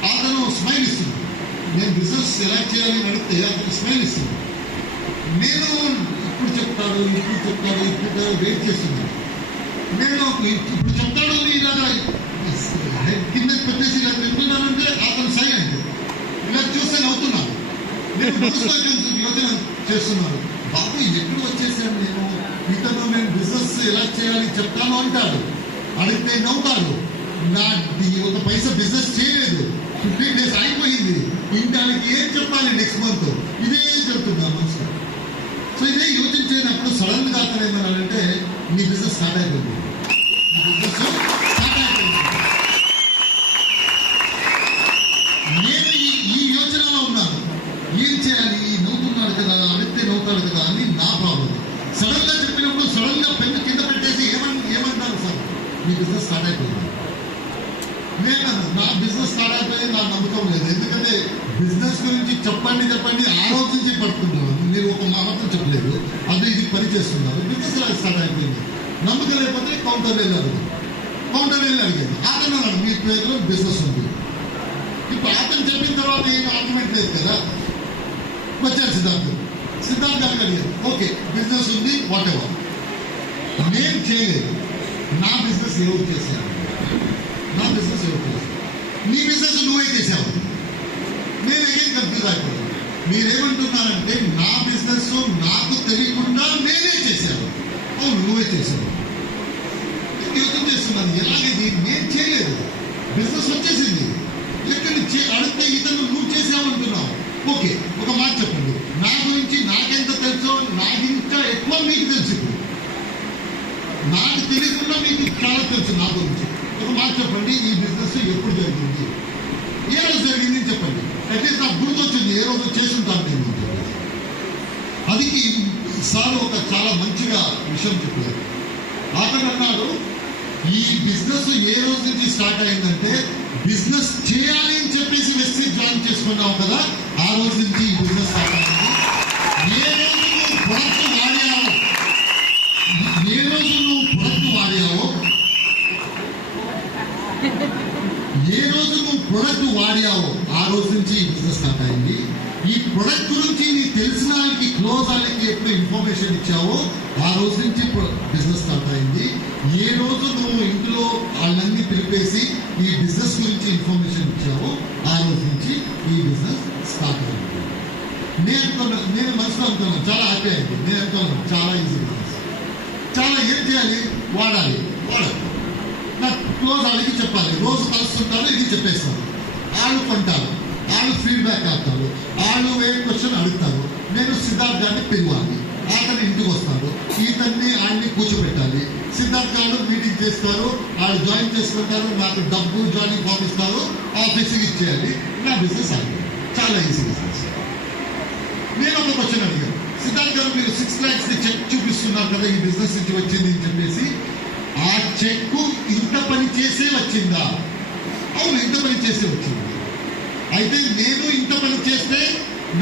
అతను స్మైల్ ఇస్తుంది. నేను బిజినెస్ ఎలా చేయాలి అని అడిగితే అతను స్మైల్ ఇస్తుంది. నేను ఇప్పుడు చెప్తాడు వెయిట్ చేస్తున్నాను. నేను ఇప్పుడు చెప్తాడు ఇలాగా కింద పెట్టేసి ఇలా తింటున్నానంటే అతను సైలెంట్. ఇలా చూస్తే నవ్వుతున్నాను. నేను యోచన చేస్తున్నాను. బాబు ఎప్పుడు వచ్చేసాను నేను, ఇతను నేను బిజినెస్ ఎలా చేయాలి చెప్తాను అంటాడు. అడిగితే నవ్వుతాడు. నా ఒక పైసా బిజినెస్ చేయలేదు, 15 days అయిపోయింది. ఇంటానికి ఏం చెప్పాలి నెక్స్ట్ మంత్, ఇదే చెప్తున్నా మనసులో. సో ఇదే యోచన చేయనప్పుడు సడన్ గా అతను ఏమన్నాడంటే నీ బిజినెస్ స్టార్ట్ అయిపోయింది. నేను ఈ యోచనలో ఉన్నాను. ఏం చేయాలి, నవ్వుతున్నాడు కదా, అడిగితే నవ్వుతాడు కదా అని నా ప్రాబ్లం. సడన్ గా చెప్పినప్పుడు సడన్ గా పెన్ను కింద పెట్టేసి ఏమంటారు సార్ మీ బిజినెస్ స్టార్ట్ అయిపోయింది. నేను నా బిజినెస్ స్టార్ట్ అయిపోయింది నాకు నమ్మకం లేదు. ఎందుకంటే బిజినెస్ గురించి చెప్పండి ఆలోచించి పడుతున్నాను. మీరు ఒక మాత్రం చెప్పలేదు, అదే ఇది పని చేస్తున్నారు. బిజినెస్ ఎలా స్టార్ట్ అయిపోయింది. నమ్మకం లేకపోతే కౌంటర్ వెళ్ళి అడిగాను. అతను అన్నాడు మీ పేరులో బిజినెస్ ఉంది. ఇప్పుడు అతను చెప్పిన తర్వాత ఏం ఆర్గ్యుమెంట్ లేదు కదా. వచ్చారు సిద్ధార్థ్ గారికి అడిగారు. ఓకే బిజినెస్ ఉంది, వాట్ ఎవర్. నేను చేయలేదు. నా బిజినెస్ ఎవరు చేశాను? నీ బిజినెస్ నువ్వే చేసావు. నేను అగైన్ కన్ఫ్యూజ్ అయిపోయాను. మీరేమంటున్నారంటే నా బిజినెస్ నాకు తెలియకుండా నేనే చేశాను. అవును నువ్వే చేశావు. యోచన చేస్తున్నాను ఎలాగైంది. నేను చేయలేదు, బిజినెస్ వచ్చేసింది. ఎక్కడి నుంచి అడిగితే ఇతను నువ్వు చేసావు అంటున్నావు. ఓకే ఒక మాట చెప్పండి, నా గురించి నాకెంత తెలుసో నాకు తెలుసు ఇప్పుడు, నాకు తెలియకుండా మీకు చాలా తెలుసు నా గురించి. ఒక మాట చెప్పండి, ఈ బిజినెస్ ఎప్పుడు జరిగింది, ఏ రోజు జరిగింది అని చెప్పండి. అట్లీస్ట్ నాకు గుర్తొచ్చింది ఏ రోజు చేసుకుంటాను నేను అని చెప్పేసి. అది సార్ ఒక చాలా మంచిగా విషయం చెప్పారు. అతను అన్నాడు, ఈ బిజినెస్ ఏ రోజు నుంచి స్టార్ట్ అయిందంటే బిజినెస్ చేయాలి అని చెప్పేసి వెస్టీ జాయిన్ చేసుకున్నావు కదా, ఆ రోజు నుంచి ఈ బిజినెస్ స్టార్ట్ అయింది. ఏ రోజు నువ్వు ప్రొడక్ట్ వాడావో, ఏ రోజు నువ్వు ప్రొడక్ట్ వాడావో, ఏ రోజు నువ్వు ప్రొడక్ట్ వాడావో ఆ రోజు నుంచి ఈ బిజినెస్ స్టార్ట్ అయింది. ఈ ప్రొడక్ట్ గురించి నీకు తెలిసిన వాళ్ళకి, క్లోజ్ వాళ్ళకి ఎప్పుడు ఇన్ఫర్మేషన్ ఇచ్చావో ఆ రోజు నుంచి బిజినెస్ స్టార్ట్ అయింది. ఏ రోజు నువ్వు ఇంట్లో వాళ్ళన్నీ పిలిపేసి ఈ బిజినెస్ గురించి ఇన్ఫర్మేషన్ ఇచ్చావో ఆ రోజు నుంచి ఈ బిజినెస్ స్టార్ట్ అయింది. నేను మనసులో అనుకున్నాను, చాలా హ్యాపీ అయింది. నేను అనుకున్నాను చాలా ఈజీ బిజినెస్, చాలా ఏం చేయాలి, వాడాలి. నాకు క్లోజ్ వాళ్ళకి చెప్పాలి, రోజు కలుస్తుంటారు, ఇది చెప్పేస్తారు. వాళ్ళు కొంటారు, వాళ్ళు ఫీడ్బ్యాక్ ఆడతారు, వాళ్ళు ఏ క్వశ్చన్ అడుగుతారు. నేను సిద్ధార్థ్ గారిని పిలవాలి, అతను ఇంటికి వస్తాడు, ఈతన్ని ఆయన్ని కూర్చోబెట్టాలి. సిద్ధార్థ్ గారు మీటింగ్ చేస్తారు, వాళ్ళు జాయిన్ చేసుకుంటారు, నాకు డబ్బు జాయినింగ్ ఫామ్ ఇస్తారు, ఆఫీస్కి ఇచ్చేయాలి. నా బిజినెస్ అయింది, చాలా ఈజీ బిజినెస్. నేను ఒక క్వశ్చన్ అడిగాను, సిద్ధార్థ్ గారు మీరు 6 lakhs చెక్ చూపిస్తున్నారు కదా, ఈ బిజినెస్ నుంచి వచ్చింది అని చెప్పేసి, ఆ చెక్ ఇంత పని చేసే వచ్చిందా? అవును, ఇంత పని చేసే వచ్చింది. అయితే నేను ఇంత పని చేస్తే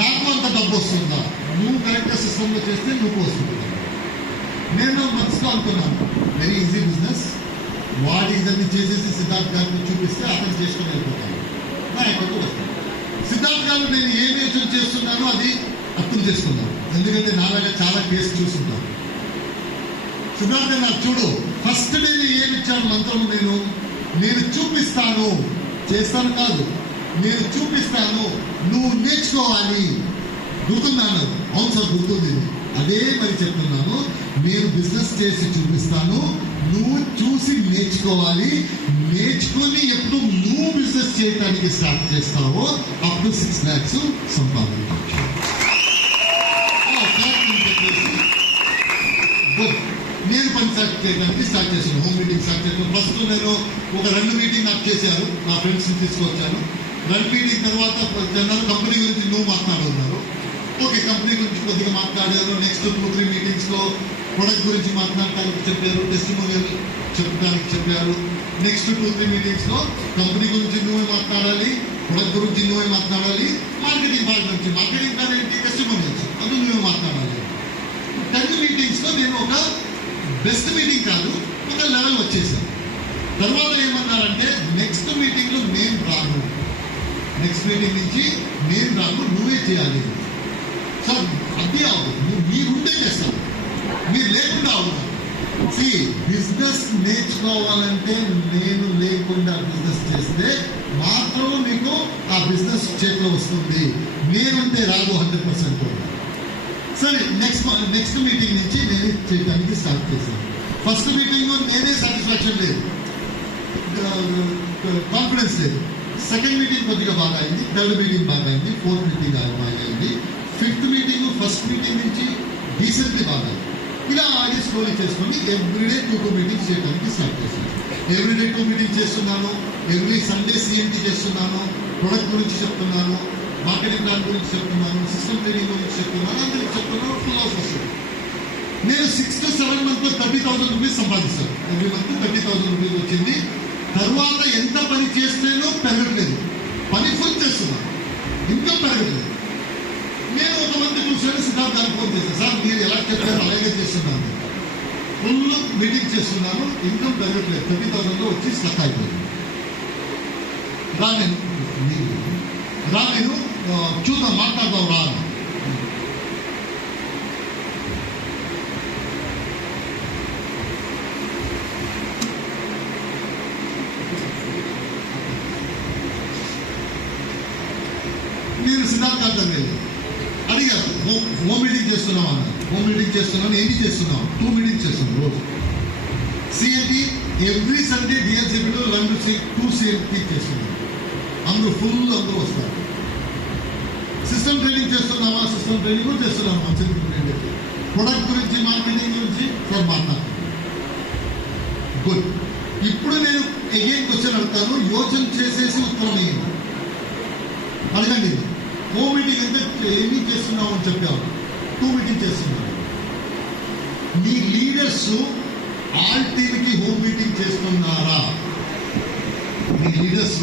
నాకు అంత డబ్బు వస్తుందా? నువ్వు కరెక్ట్గా సిస్టంలో చేస్తే నువ్వు వస్తుంది. నేను మనసులో అనుకున్నాను, వెరీ ఈజీ బిజినెస్. వాడి ఇదన్నీ చేసేసి సిద్ధార్థ్ గారిని చూపిస్తే అతను చేసుకుని వెళ్ళిపోతాను, నా అకౌంట్ వస్తాను. సిద్ధార్థ్ గారు నేను ఏం యోచన చేస్తున్నానో అది అర్థం చేసుకున్నాను, ఎందుకంటే నాలాగా చాలా కేసు చూస్తుంటాను. సిద్ధార్థ నాకు చూడు, ఫస్ట్ నేను ఏమి ఇచ్చాను మంత్రం, నేను చూపిస్తాను, చేస్తాను కాదు, నేను చూపిస్తాను, నువ్వు నేర్చుకోవాలి. గుర్తున్నాను, అవును సార్ గుర్తుంది. అదే మరి చెప్తున్నాను, నేను బిజినెస్ చేసి చూపిస్తాను, నువ్వు చూసి నేర్చుకోవాలి. నేర్చుకుని ఎప్పుడు నువ్వు బిజినెస్ చేయడానికి స్టార్ట్ చేస్తావో అప్పుడు 6 lakhs సంపాదించవచ్చు. నేను పని స్టార్ట్ చేయడానికి స్టార్ట్ చేశాను, హోమ్ మీటింగ్ స్టార్ట్ చేశాను. ఫస్ట్ నేను ఒక 2 మీటింగ్ నాకు చేశారు, నా ఫ్రెండ్స్ని తీసుకొచ్చాను. 2 మీటింగ్ తర్వాత జనరల్ కంపెనీ గురించి నువ్వు మాట్లాడుతున్నారు. ఓకే, కంపెనీ గురించి కొద్దిగా మాట్లాడారు. నెక్స్ట్ 2-3 మీటింగ్స్లో ప్రొడక్ట్ గురించి మాట్లాడటానికి చెప్పారు, టెస్టిమోనియల్ చెప్పడానికి చెప్పారు. నెక్స్ట్ 2-3 మీటింగ్స్లో కంపెనీ గురించి నువ్వే మాట్లాడాలి, ప్రొడక్ట్ గురించి నువ్వే మాట్లాడాలి, మార్కెటింగ్ పార్ట్ నుంచి, మార్కెటింగ్ పార్ట్ ఏంటి, టెస్టిమోనియల్స్ అది నువ్వే మాట్లాడాలి. 10 మీటింగ్స్లో నేను ఒక బెస్ట్ మీటింగ్ కాదు, ఒక లెవెల్ వచ్చేసాను. తర్వాత ఏమన్నారంటే నెక్స్ట్ మీటింగ్లో నేను రాను, నెక్స్ట్ మీటింగ్ నుంచి నేను రాను, నువ్వే చేయాలి. సార్ అది అవ్వదు, మీరుండే చేస్తాను, మీరు లేకుండా అవుతారు. బిజినెస్ నేర్చుకోవాలంటే నేను లేకుండా బిజినెస్ చేస్తే మాత్రం మీకు ఆ బిజినెస్ చేతిలో వస్తుంది, నేనుంటే రాదు 100%. సరే, నెక్స్ట్ మీటింగ్ నుంచి నేను చేయడానికి స్టార్ట్ చేశాను. ఫస్ట్ మీటింగ్ నేనే సాటిస్ఫాక్షన్ లేదు, కాన్ఫిడెన్స్ లేదు. సెకండ్ మీటింగ్ కొద్దిగా బాగా అయింది, థర్డ్ మీటింగ్ బాగా అయింది, ఫోర్త్ మీటింగ్ బాగా అయింది, ఫిఫ్త్ మీటింగ్ ఫస్ట్ మీటింగ్ నుంచి డీసెంట్లీ బాగా అయింది. ఇలా ఆడి స్లోలీ చేసుకొని ఎవ్రీడే 2 మీటింగ్స్ చేయడానికి స్టార్ట్ చేశాను. ఎవ్రీడే 2 మీటింగ్స్ చేస్తున్నాను, ఎవ్రీ సండే CMT చేస్తున్నాను, ప్రొడక్ట్ గురించి చెప్తున్నాను, మార్కెటింగ్ ప్లాన్ గురించి చెప్తున్నాను, సిస్టమ్ ట్రైనింగ్ గురించి చెప్తున్నాను, అందరికి చెప్తున్నాను. ఫుల్ హౌస్ వస్తుంది. నేను 6 to 7 months 30,000 రూపీస్ సంపాదిస్తాను. ఎవ్రీ మంత్ 30,000 రూపీస్ వచ్చింది. తర్వాత ఎంత పని చేస్తేనో పెరగట్లేదు, పని ఫుల్ చేస్తున్నాను, ఇంకా పెరగట్లేదు. నేను ఒక మంది చూసాను, సిద్ధార్థ్ గారికి ఫోన్ చేశాను, సార్ మీరు ఎలా చెప్పారు అలాగే చేస్తున్నాను, ఫుల్ మీటింగ్ చేస్తున్నాను, ఇన్కమ్ పెరగట్లేదు, 30,000లో వచ్చి స్టక్ అయిపోయింది. నేను చూద్దాం, మాట్లాడదాం రా. నేను సిద్ధార్థ్ గారి దగ్గర అడిగాను, హోమ్ మీటింగ్ చేస్తున్నాం అన్నారు. హోమ్ మీటింగ్ చేస్తున్నాను, ఏంటి చేస్తున్నాం, 2 మీటింగ్స్ చేస్తున్నాం రోజు. CMT ఎవ్రీ సండే DLCPలో 2 CMT చేస్తున్నాం. అందరూ వస్తారు. సిస్టమ్ ట్రైనింగ్ చేస్తున్నామా, సిస్టమ్ ట్రైనింగ్ చేస్తున్నాము. మంచి ప్రొడక్ట్ గురించి మార్కెటింగ్ గురించి సార్ మాట్లాడుతున్నాను. గుడ్. ఇప్పుడు నేను అగైన్ క్వశ్చన్ అడుగుతాను, యోచన చేసేసి ఉత్తరం వేయండి. అడగండి, హోమ్ మీటింగ్ అంటే ఎన్ని చేస్తున్నావు అని చెప్పావు. 2 మీటింగ్ చేస్తున్నావు. మీ లీడర్స్ ఆల్ టీమ్కి హోమ్ మీటింగ్ చేస్తున్నారా? మీ లీడర్స్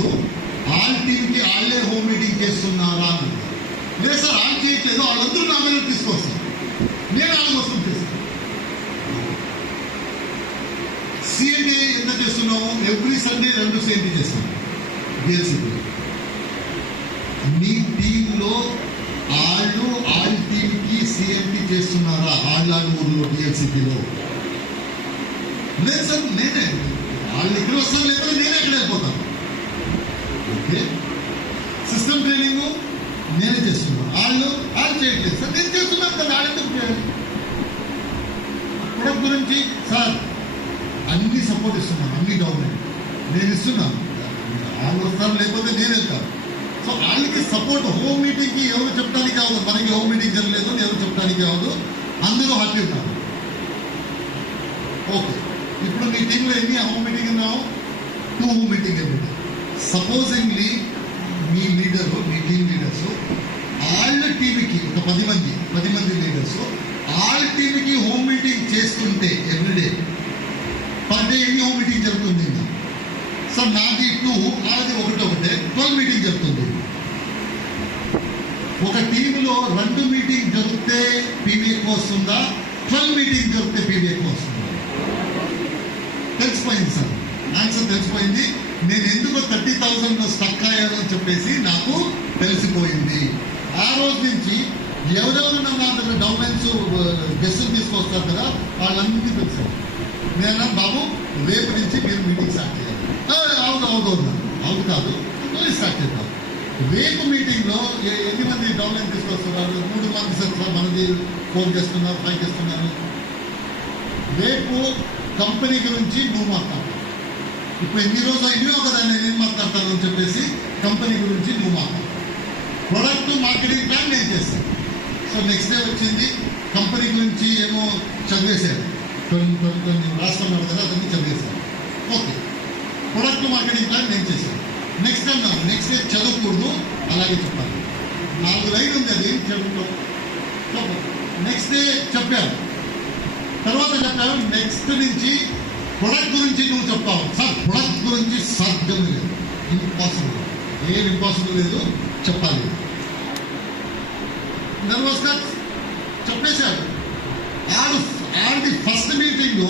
ఆల్ టీమ్కి వాళ్ళే హోమ్ మీటింగ్ చేస్తున్నారా? లేదు సార్, వాళ్ళు చేయట్లేదు, వాళ్ళందరూ నా మీద తీసుకొస్తారు, నేను వాళ్ళ కోసం చేస్తాను. సిఎండి ఎంత చేస్తున్నాము? ఎవ్రీ సండే 2 సిఎండి చేస్తున్నాం. డిఎల్సిపి మీ టీంలో వాళ్ళు ఆల్ టీమ్కి సిఎండి చేస్తున్నారా? వాళ్ళ ఊళ్ళో డిఎల్సిపిలో లేదు సార్, నేనే వాళ్ళు ఇక్కడ వస్తాను, లేకపోతే నేనే ఎక్కడ అయిపోతాను. ఓకే, సిస్టమ్ ట్రైనింగ్ నేనే చేస్తున్నాను, వాళ్ళు చేయట్లేదు సార్, నేను చేస్తున్నాను కదా, వాళ్ళెందుకు చేయాలి? ప్రొడక్ట్ గురించి సార్ అన్ని సపోర్ట్ ఇస్తున్నాను, అన్ని గవర్నమెంట్ నేను ఇస్తున్నాను, వాళ్ళు వస్తారు లేకపోతే నేను వెళ్తాను. సో వాళ్ళకి సపోర్ట్. హోమ్ మీటింగ్కి ఎవరు చెప్పడానికి కావదు, మనకి హోమ్ మీటింగ్ జరగలేదు అని ఎవరు చెప్పడానికి కావదు, అందరూ హ్యాపీ ఉన్నారు. ఓకే, ఇప్పుడు మీ టీంలో ఎన్ని హోమ్ మీటింగ్ ఉన్నావు? 2 హోమ్ మీటింగ్ ఎవ్రీ డే. సపోజింగ్లీ మీ లీడరు, మీ టీం లీడర్స్ వాళ్ళ టీంకి ఒక 10 మంది లీడర్స్ వాళ్ళ టీంకి హోమ్ మీటింగ్ చేస్తుంటే ఎవ్రీడే పర్ డే ఎన్ని హోమ్ మీటింగ్ జరుగుతుంది? సార్ నాది 2, నాది ఒకటే 12 మీటింగ్ జరుగుతుంది. ఒక టీంలో 2 మీటింగ్ జరిగితే పీవీ ఎక్కువ వస్తుందా? 12 మీటింగ్ జరిగితే పీవీ ఎక్కువ వస్తుందా? తెలిసిపోయింది సార్, ఆన్సర్ తెలిసిపోయింది. నేను ఎందుకు 30,000 స్టక్ అయ్యానని చెప్పేసి నాకు తెలిసిపోయింది. ఆ రోజు నుంచి ఎవరెవరు నా దగ్గర డౌన్లైన్స్ గెస్టులు తీసుకొస్తారు కదా, వాళ్ళందరికీ తెలుసు. నేను బాబు రేపు నుంచి మీరు మీటింగ్ స్టార్ట్ చేయాలి. అవును కాదు, స్టార్ట్ చేద్దాం. రేపు మీటింగ్లో ఎన్ని మంది డౌన్లైన్ తీసుకొస్తున్నారు? 3 మంది సార్, మనది 4 చేస్తున్నారు, 5 చేస్తున్నారు. రేపు కంపెనీ గురించి నువ్వు మాట్లాడు. ఇప్పుడు ఎన్ని కదా నేను మాట్లాడతాను అని చెప్పేసి కంపెనీ గురించి నువ్వు మాట్లాడు. ప్రొడక్ట్ మార్కెటింగ్ ప్లాన్ నేను చేస్తాను. సో నెక్స్ట్ డే వచ్చింది, కంపెనీ గురించి ఏమో చదివేశారు, కొన్ని రాష్ట్రంలో కదా అతన్ని చదివేశారు. ఓకే, ప్రొడక్ట్ మార్కెటింగ్ ప్లాన్ నేను చేశాను. నెక్స్ట్ డే చదవకూడదు, అలాగే చెప్పాలి. 4 లైన్ ఉంది, అది చదువుకో. నెక్స్ట్ డే చెప్పారు, తర్వాత చెప్పారు నెక్స్ట్ నుంచి ప్రొడక్ట్ గురించి నువ్వు చెప్తావు. సార్ ప్రొడక్ట్ గురించి సాధ్యం లేదు, ఇంపాసిబుల్, ఏం ఇంపాసిబుల్ లేదు, చెప్పాలి. నర్వస్గా చెప్పేశారు. ఆడి ఫస్ట్ మీటింగ్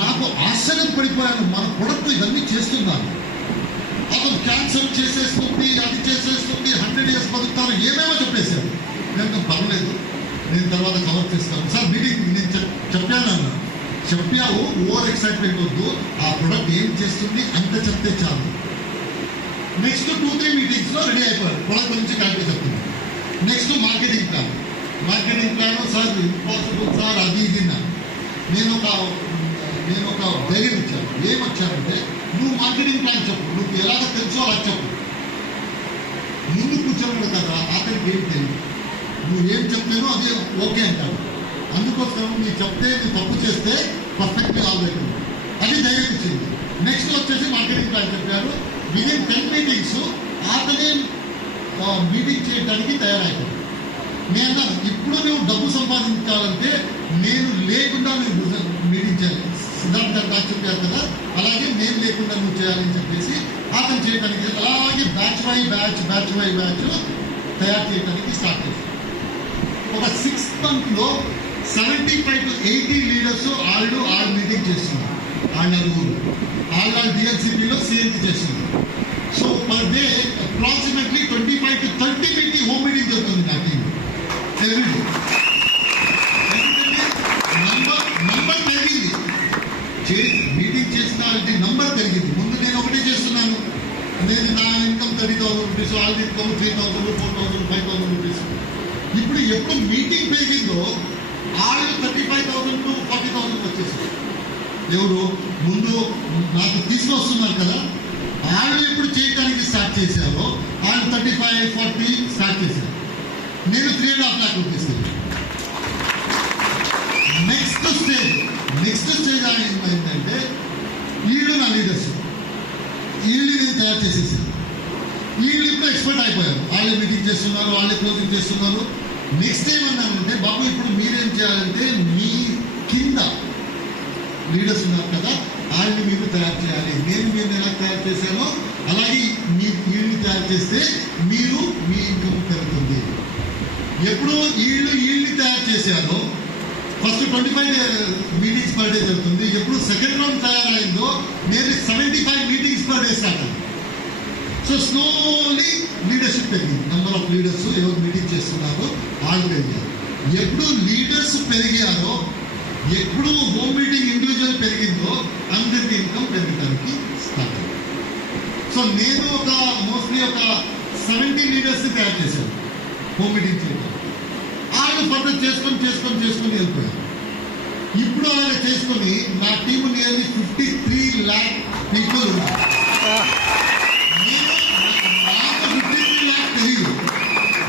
నాకు ఆశ్చర్యపడిపోయాను, మన ప్రొడక్ట్ ఇవన్నీ చేస్తున్నాను, అతను క్యాన్సర్ చేసేస్తుంది, అది చేసేస్తుంది, 100 years బతుకుతారు, ఏమేమో చెప్పేశారు. నేను పర్వాలేదు, నేను తర్వాత కవర్ చేస్తాను. సార్ మీటింగ్ నేను చెప్పావు, ఓవర్ ఎక్సైట్మెంట్ వద్దు, ఆ ప్రొడక్ట్ ఏం చేస్తుంది అంత చెప్తే చాలు. నెక్స్ట్ 2-3 మీటింగ్స్లో రెడీ అయిపోయారు, ప్రొడక్ట్ గురించి కరెక్ట్గా చెప్తుంది. Next marketing plan sir impossible sir, అది ఇది. నేను ఒక ధైర్యం ఇచ్చాను. ఏమొచ్చానంటే, నువ్వు మార్కెటింగ్ ప్లాన్ చెప్పు, నువ్వు ఎలాగ తెలుసో అలా చెప్పు. ముందు కూర్చోబడు కదా, అతనికి ఏం తెలియదు, నువ్వేం చెప్తేనో అది ఓకే అంటావు. అందుకోసం మీరు చెప్తే నువ్వు తప్పు చేస్తే పర్ఫెక్ట్గా ఆల్రెడీ అది ధైర్యం ఇచ్చింది. నెక్స్ట్ వచ్చేసి మార్కెటింగ్ ప్లాన్ చెప్పారు. విదిన్ 10 మీటింగ్స్ అతనే మీటింగ్ చేయడానికి తయారైపోయాడు. నేను ఇప్పుడు నువ్వు డబ్బు సంపాదించాలంటే నేను లేకుండా నువ్వు మీటింగ్ చేయాలి. సిద్ధార్థ గారు చెప్పారు కదా, అలాగే నేను లేకుండా నువ్వు చేయాలని చెప్పేసి అతను చేయడానికి, అలాగే బ్యాచ్ బై బ్యాచ్ తయారు చేయడానికి స్టార్ట్ చేశారు. ఒక 6 monthsలో 75 to 80 లీడర్స్ ఆల్ మీటింగ్ చేస్తున్నారు. వాళ్ళ డిఎల్సిపిలో సిఎంకి చేస్తున్నారు. So per day approximately 25 to 30 meeting, home meeting జరుగుతుంది నా టీం ఎవ్రీడే. నంబర్ పెరిగింది, మీటింగ్ చేసిన వాళ్ళకి నంబర్ పెరిగింది. ముందు నేను ఒకటే చేస్తున్నాను, నేను నా ఇన్కమ్ 30,000 రూపీస్, వాళ్ళ ఇన్కమ్ 3,000, 4,000, 5,000 రూపీస్. ఇప్పుడు ఎప్పుడు మీటింగ్ పెరిగిందో వాళ్ళు 35,000 to 40,000 వచ్చేసారు. ఎవరు ముందు నాకు తీసుకొస్తున్నారు కదా, వాళ్ళు ఎప్పుడు చేయడానికి స్టార్ట్ చేశారో వాళ్ళు 35-40 స్టార్ట్ చేశారు. నేను 3.5 lakh రూపీస్. నెక్స్ట్ స్టేజ్ ఏంటంటే వీళ్ళు నా లీడర్స్, వీళ్ళు నేను తయారు చేసేసాను. వీళ్ళు ఇప్పుడు ఎక్స్పర్ట్ అయిపోయారు, వాళ్ళే మీటింగ్ చేస్తున్నారు, వాళ్ళే క్లోజింగ్ చేస్తున్నారు. నెక్స్ట్ ఏమన్నానంటే బాబు ఇప్పుడు మీరేం చేయాలంటే మీ కింద లీడర్స్ ఉన్నారు కదా, వాళ్ళని మీరు తయారు చేయాలి. నేను మీరు ఎలా తయారు చేశానో అలాగే వీళ్ళని తయారు చేస్తే మీరు మీ ఇన్కమ్ పెరుగుతుంది. ఎప్పుడు వీళ్ళని తయారు చేశారో ఫస్ట్ 25 మీటింగ్స్ పర్ డే జరుగుతుంది. ఎప్పుడు సెకండ్ రౌండ్ తయారైందో నేను 75 మీటింగ్స్ పర్ డే స్టార్ట్ అయింది. సో స్లోలీ లీడర్షిప్ పెరిగింది. నెంబర్ ఆఫ్ లీడర్స్ ఎవరు మీటింగ్ చేస్తున్నారో వాళ్ళు పెరిగారు. ఎప్పుడు లీడర్స్ పెరిగారో, ఎప్పుడు హోమ్ మీటింగ్ ఇండివిజువల్ పెరిగిందో అందరికీ ఇన్కమ్ పెరగడానికి స్టార్ట్ అయింది. సో నేను మోస్ట్లీ ఒక 70 లీడర్స్ని తయారు చేశాను హోమ్ మీటింగ్ చేయడం. వాళ్ళు ఫర్దర్ చేసుకొని వెళ్ళిపోయారు. ఇప్పుడు అలా చేసుకొని నా టీము నియర్లీ 53 lakh పీపుల్ ఉన్నారు. నాకు 53 lakh తెలియదు,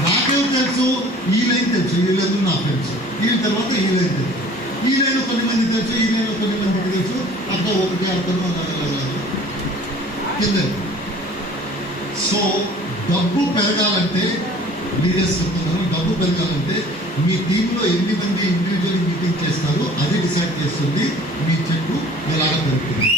నాకేం తెలుసు, ఈ లైన్ తెలుసు, వీళ్ళందరూ నా ఫ్రెండ్స్, వీళ్ళ తర్వాత ఈ లైన్ తెలుసు, ఈ లైన్ కొన్ని మంది తెలుసు, ఈ లైన్ కొన్ని మందికి తెలుసు, అక్కడ ఒకటి అర్థం కింద. సో డబ్బు పెరగాలంటే లీడర్స్ చెప్తున్నాను, డబ్బు పెరగాలంటే మీ టీంలో ఎన్ని మంది ఇండివిజువల్ మీటింగ్ చేస్తారో అది డిసైడ్ చేస్తుంది మీ చెక్కు ఎలాగ పెరుగుతుంది.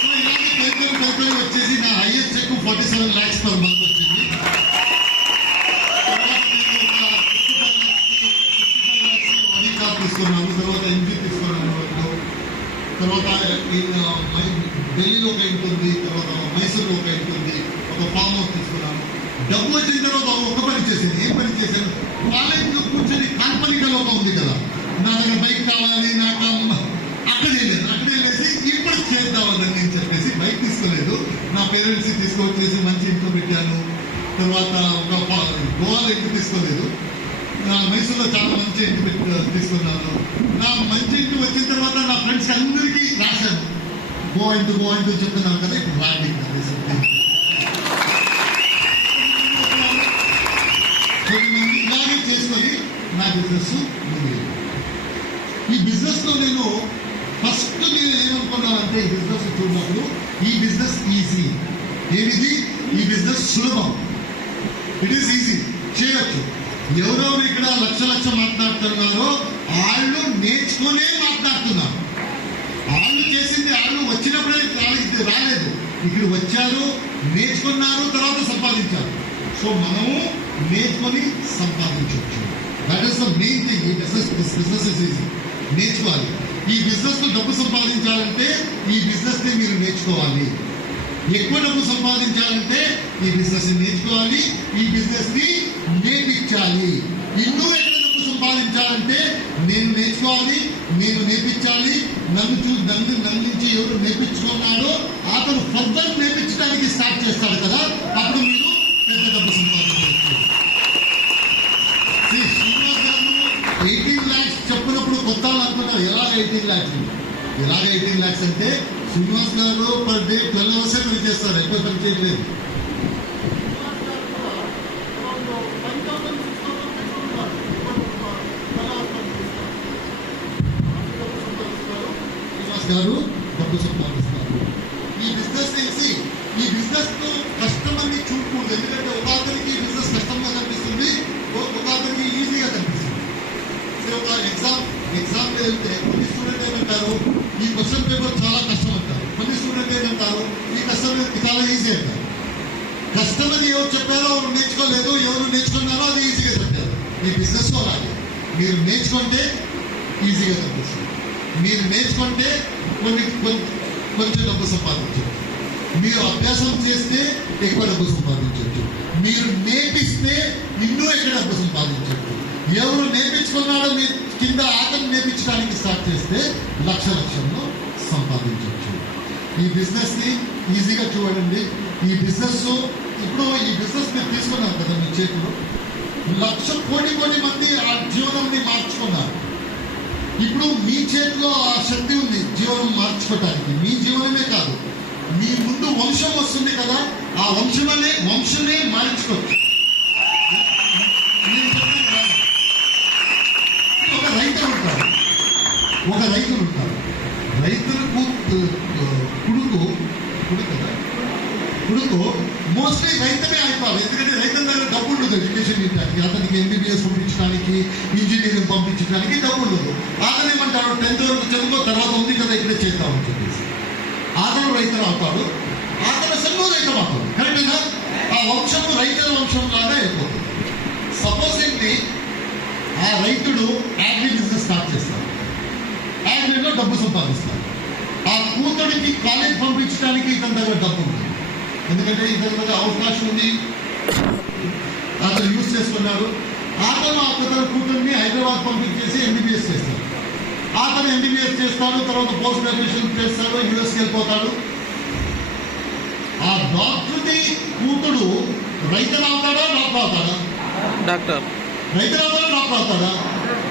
సో ఇలాగే పెరుగుతుంది వచ్చేసి నా highest check 47 lakhs per month వచ్చింది. తీసుకున్నాను, తర్వాత ఎంపీ తీసుకున్నాను, తర్వాత ఢిల్లీలో ఒక ఇంటి ఉంది, తర్వాత మైసూర్లో ఒక ఇంటి ఉంది, ఒక ఫామ్ హౌస్ తీసుకున్నాను. డబ్బు వచ్చిన తర్వాత ఒక పని చేశాను. ఏం పని చేశాను? కాలేజీలో కూర్చొని కాల్పనిక లోకం ఉంది కదా, నా దగ్గర బైక్ కావాలి, నాకు అక్కడే వెళ్ళేసి ఇప్పుడు చేద్దామని నేను చెప్పేసి బైక్ తీసుకోలేదు, నా పేరెంట్స్ని తీసుకొచ్చేసి మంచి ఇంట్లో పెట్టాను. తర్వాత ఒక గోవాలో ఇంటి తీసుకోలేదు, మైసూర్లో చాలా మంచి ఇంటి తీసుకున్నాను. నా మంచి ఇంటి వచ్చిన తర్వాత నా ఫ్రెండ్స్ అందరికీ రాశాను, బాగుంటూ చెప్తున్నాను కదా, ఇప్పుడు రాండి కొద్దిమంది ఇలాగే చేసుకొని నా బిజినెస్ ఉంది. ఈ బిజినెస్లో నేను ఫస్ట్ ఏమనుకున్నానంటే, ఈ బిజినెస్ చూసినప్పుడు ఈ బిజినెస్ ఈజీ. ఏమిది? ఈ బిజినెస్ సులభం, ఇట్ ఈస్ ఈజీ, చేయొచ్చు. ఎవరెవరు ఇక్కడ లక్ష మాట్లాడుతున్నారో వాళ్ళు నేర్చుకునే మాట్లాడుతున్నారు. వాళ్ళు చేసింది వాళ్ళు వచ్చినప్పుడే వాళ్ళకి రాలేదు, ఇక్కడ వచ్చారు, నేర్చుకున్నారు, తర్వాత సంపాదించారు. సో మనము నేర్చుకొని సంపాదించవచ్చు. That is the main thing. ఈ బిజినెస్ ఇస్ ఈజీ, నేర్చుకోవాలి. ఈ బిజినెస్ లో డబ్బు సంపాదించాలంటే ఈ బిజినెస్ ని మీరు నేర్చుకోవాలి. ఎక్కువ డబ్బు సంపాదించాలంటే ఈ బిజినెస్ ని నేర్చుకోవాలి, ఈ బిజినెస్ ని నేర్పించాలి. ಇನ್ನೂ ఎక్కువ డబ్బు సంపాదించాలంటే నేను నేర్చుకోవాలి, నేను నేర్పించాలి. నన్ను నుంచి ఎవరు నేర్పించుకున్నాడో అతను ఫర్దర్ నేర్పించడానికి స్టార్ట్ చేస్తాడు కదా, అప్పుడు మీరు పెద్ద డబ్బు సంపాదించవచ్చు. శ్రీనివాస్ గారు 18 lakhs చెప్పినప్పుడు కొత్త అనుకున్నారు, ఎలాగ 18 lakhs? ఎలాగ 18 lakhs అంటే శ్రీనివాస్ గారు పర్ డే 12 hours పని చేస్తారు, ఎక్కువ పని చేయట్లేదు. శ్రీనివాస్ గారు డబ్బు సంపాదిస్తారు. ఈ బిజినెస్ తెలిసి ఈ బిజినెస్ తో కష్టమని చూడకూడదు. ఎందుకంటే ఒకరికి ఈ బిజినెస్ కష్టంగా కనిపిస్తుంది, ఒకరికి ఈజీగా కనిపిస్తుంది. ఒక ఎగ్జామ్ వెళ్తే కొన్ని స్టూడెంట్ ఏమంటారు, ఈ క్వశ్చన్ పేపర్ చాలా కష్టం అంటారు. కొన్ని స్టూడెంట్ ఏమంటారు, ఈ కష్టం చాలా ఈజీ అంటారు. కష్టమని ఎవరు చెప్పారో ఎవరు నేర్చుకోలేదు, ఎవరు నేర్చుకున్నారో అది ఈజీగా చెప్పారు. ఈ బిజినెస్ లో అలాగే మీరు నేర్చుకుంటే ఈజీగా కనిపిస్తుంది. మీరు నేర్చుకుంటే కొంచెం డబ్బు సంపాదించవచ్చు. మీరు అభ్యాసం చేస్తే ఎక్కువ డబ్బు సంపాదించవచ్చు. మీరు నేర్పిస్తే ಇನ್ನೂ ఎక్కువ డబ్బు సంపాదించవచ్చు. ఎవరు నేర్పించుకున్నాడో మీ కింద ఆటను నేర్పించడానికి స్టార్ట్ చేస్తే లక్షల్లో సంపాదించవచ్చు. ఈ బిజినెస్ ని ఈజీగా చూడండి. ఈ బిజినెస్ ఇప్పుడు ఈ బిజినెస్ మీరు తీసుకున్నారు కదా మీ చేతిలో, కోటి మంది ఆ జీవనాన్ని మార్చుకున్నారు. ఇప్పుడు మీ చేతిలో ఆ శక్తి ఉంది జీవనం మార్చుకోవటానికి. మీ జీవనమే కాదు, మీ ముందు వంశం వస్తుంది కదా, ఆ వంశమే మార్చుకోవచ్చు. ఒక రైతులు ఉంటారు. రైతులకు కొడుకు మోస్ట్లీ రైతునే అయిపోవాలి. ఎందుకంటే రైతుల దగ్గర డబ్బు ఉండదు ఎడ్యుకేషన్ ఇవ్వడానికి, అతనికి ఎంబీబీఎస్ పంపించడానికి, ఇంజనీరింగ్ పంపించడానికి డబ్బు ఉండదు. అతను ఏమంటాడు, 10th వరకు చదువుకో, తర్వాత ఉంది కదా ఇక్కడే చేద్దామని చెప్పేసి అతను రైతులు అవుతాడు. అతను అసలు రైతులు అవుతాడు. కరెక్టేనా? ఆ వంశము రైతుల వంశం లాగా అయిపోతుంది. సపోజ్ ఏంటి, ఆ రైతుడు అగ్రి బిజినెస్ స్టార్ట్ చేస్తాడు, అగ్రిలో డబ్బు సంపాదిస్తాడు. ఆ కూతుడికి కాలేజ్ పంపించడానికి ఇతని దగ్గర డబ్బు ఉంది, ఎందుకంటే ఇతని దగ్గర అవకాశం ఉంది, అతను యూజ్ చేసుకున్నాడు. అతను కూతుర్ని హైదరాబాద్ పంపించేసి ఎంబీబీఎస్ చేస్తాడు. అతను ఎంబీబీఎస్ చేస్తాడు, తర్వాత పోస్ట్ గ్రాడ్యుయేషన్ చేస్తాడు, యూఎస్కి వెళ్ళిపోతాడు. ఆ డాక్టర్ది కూతుడు రైతులు అవుతాడా, డాక్టర్ అవుతాడా? డాక్టర్. రైతులు అవుతాడా, డాక్టర్ అవుతాడా?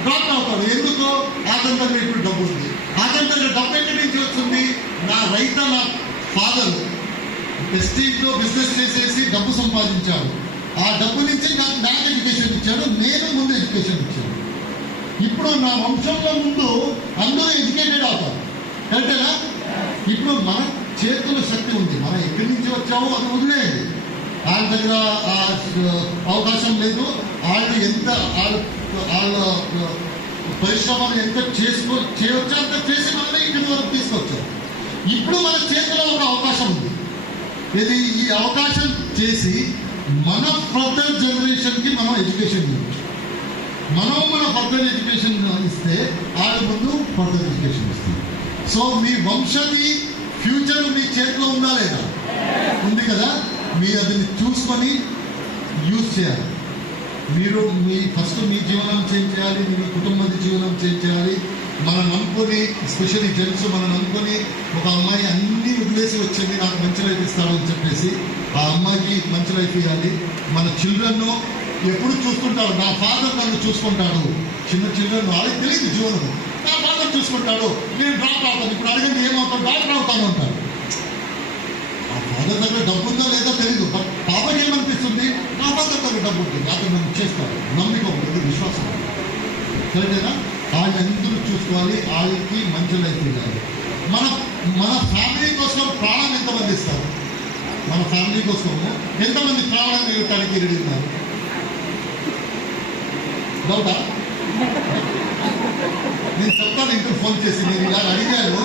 డాక్టర్ అవుతాడు. ఎందుకు? అతని దగ్గర ఇప్పుడు డబ్బు ఉంది. అతని దగ్గర డబ్బు ఎక్కడి నుంచి వస్తుంది? నా ఫాదర్ ప్రెస్టీజ్లో బిజినెస్ చేసేసి డబ్బు సంపాదించాడు. ఆ డబ్బు నుంచి నాకు ఎడ్యుకేషన్ ఇచ్చాడు, నేను ముందు ఎడ్యుకేషన్ ఇచ్చాను. ఇప్పుడు నా వంశంలో ముందు అందరూ ఎడ్యుకేటెడ్ అవుతారు. కరెక్టేనా? ఇప్పుడు మన చేతుల శక్తి ఉంది, మనం ఎక్కడి నుంచి వచ్చామో అది వదిలేయండి. వాళ్ళ దగ్గర అవకాశం లేదు. వాళ్ళు ఎంత వాళ్ళ పరిశ్రమలు ఎంత చేయవచ్చో అంత చేసి మనమే ఇక్కడి వరకు తీసుకొచ్చాం. ఇప్పుడు మన చేతిలో ఒక అవకాశం ఉంది. ఇది ఈ అవకాశం చేసి మన ఫర్దర్ జనరేషన్కి మనం ఎడ్యుకేషన్ ఇవ్వచ్చు. మన ఫర్దర్ ఎడ్యుకేషన్ ఇస్తే వాళ్ళ ముందు ఫర్దర్ ఎడ్యుకేషన్ ఇస్తుంది. సో మీ వంశది ఫ్యూచర్ మీ చేతిలో ఉందా లేదా? ఉంది కదా. మీరు అది చూసుకొని యూజ్ చేయాలి. మీరు ఫస్ట్ మీ జీవనం చేంజ్ చేయాలి, మీ కుటుంబ జీవనం చేంజ్ చేయాలి. మనం అనుకొని, ఎస్పెషల్లీ జెంట్స్ మనం అనుకొని, ఒక అమ్మాయి అన్నీ వదిలేసి వచ్చింది నాకు మంచి లైఫ్ ఇస్తాడు అని చెప్పేసి ఆ అమ్మాయికి మంచి లైఫ్ ఇవ్వాలి. మన చిల్డ్రన్ ఎప్పుడు చూసుకుంటాడు, నా ఫాదర్ నన్ను చూసుకుంటాడు. చిల్డ్రన్ వాళ్ళకి తెలియదు జీవనం, నా ఫాదర్ చూసుకుంటాడు, నేను డాక్టర్ అవుతాను. ఇప్పుడు అడిగింది ఏమవుతాను, డాక్టర్ అవుతాను అంటాడు. ఆ ఫాదర్ దగ్గర డబ్బు ఉందా లేదా తెలియదు, బట్ పాపకి ఏమనిపిస్తుంది, నా ఫాదర్ దగ్గర డబ్బు ఉంటుంది, అతను నన్ను చేస్తాడు, నమ్మిక ఉంటుంది, విశ్వాసం. సరేనా? వాళ్ళందరూ చూసుకోవాలి, వాళ్ళకి మంచి లైఫ్ ఇవ్వాలి. మన ఫ్యామిలీ కోసం ప్రాణం ఎంతమంది ఇస్తారు? మన ఫ్యామిలీ కోసము ఎంతమంది ప్రాణం ఇవ్వటానికి రెడీ ఉన్నారు? డౌటా? నేను చెప్తాను ఇంటర్ ఫోన్ చేసి, నేను ఇలా అడిగాను.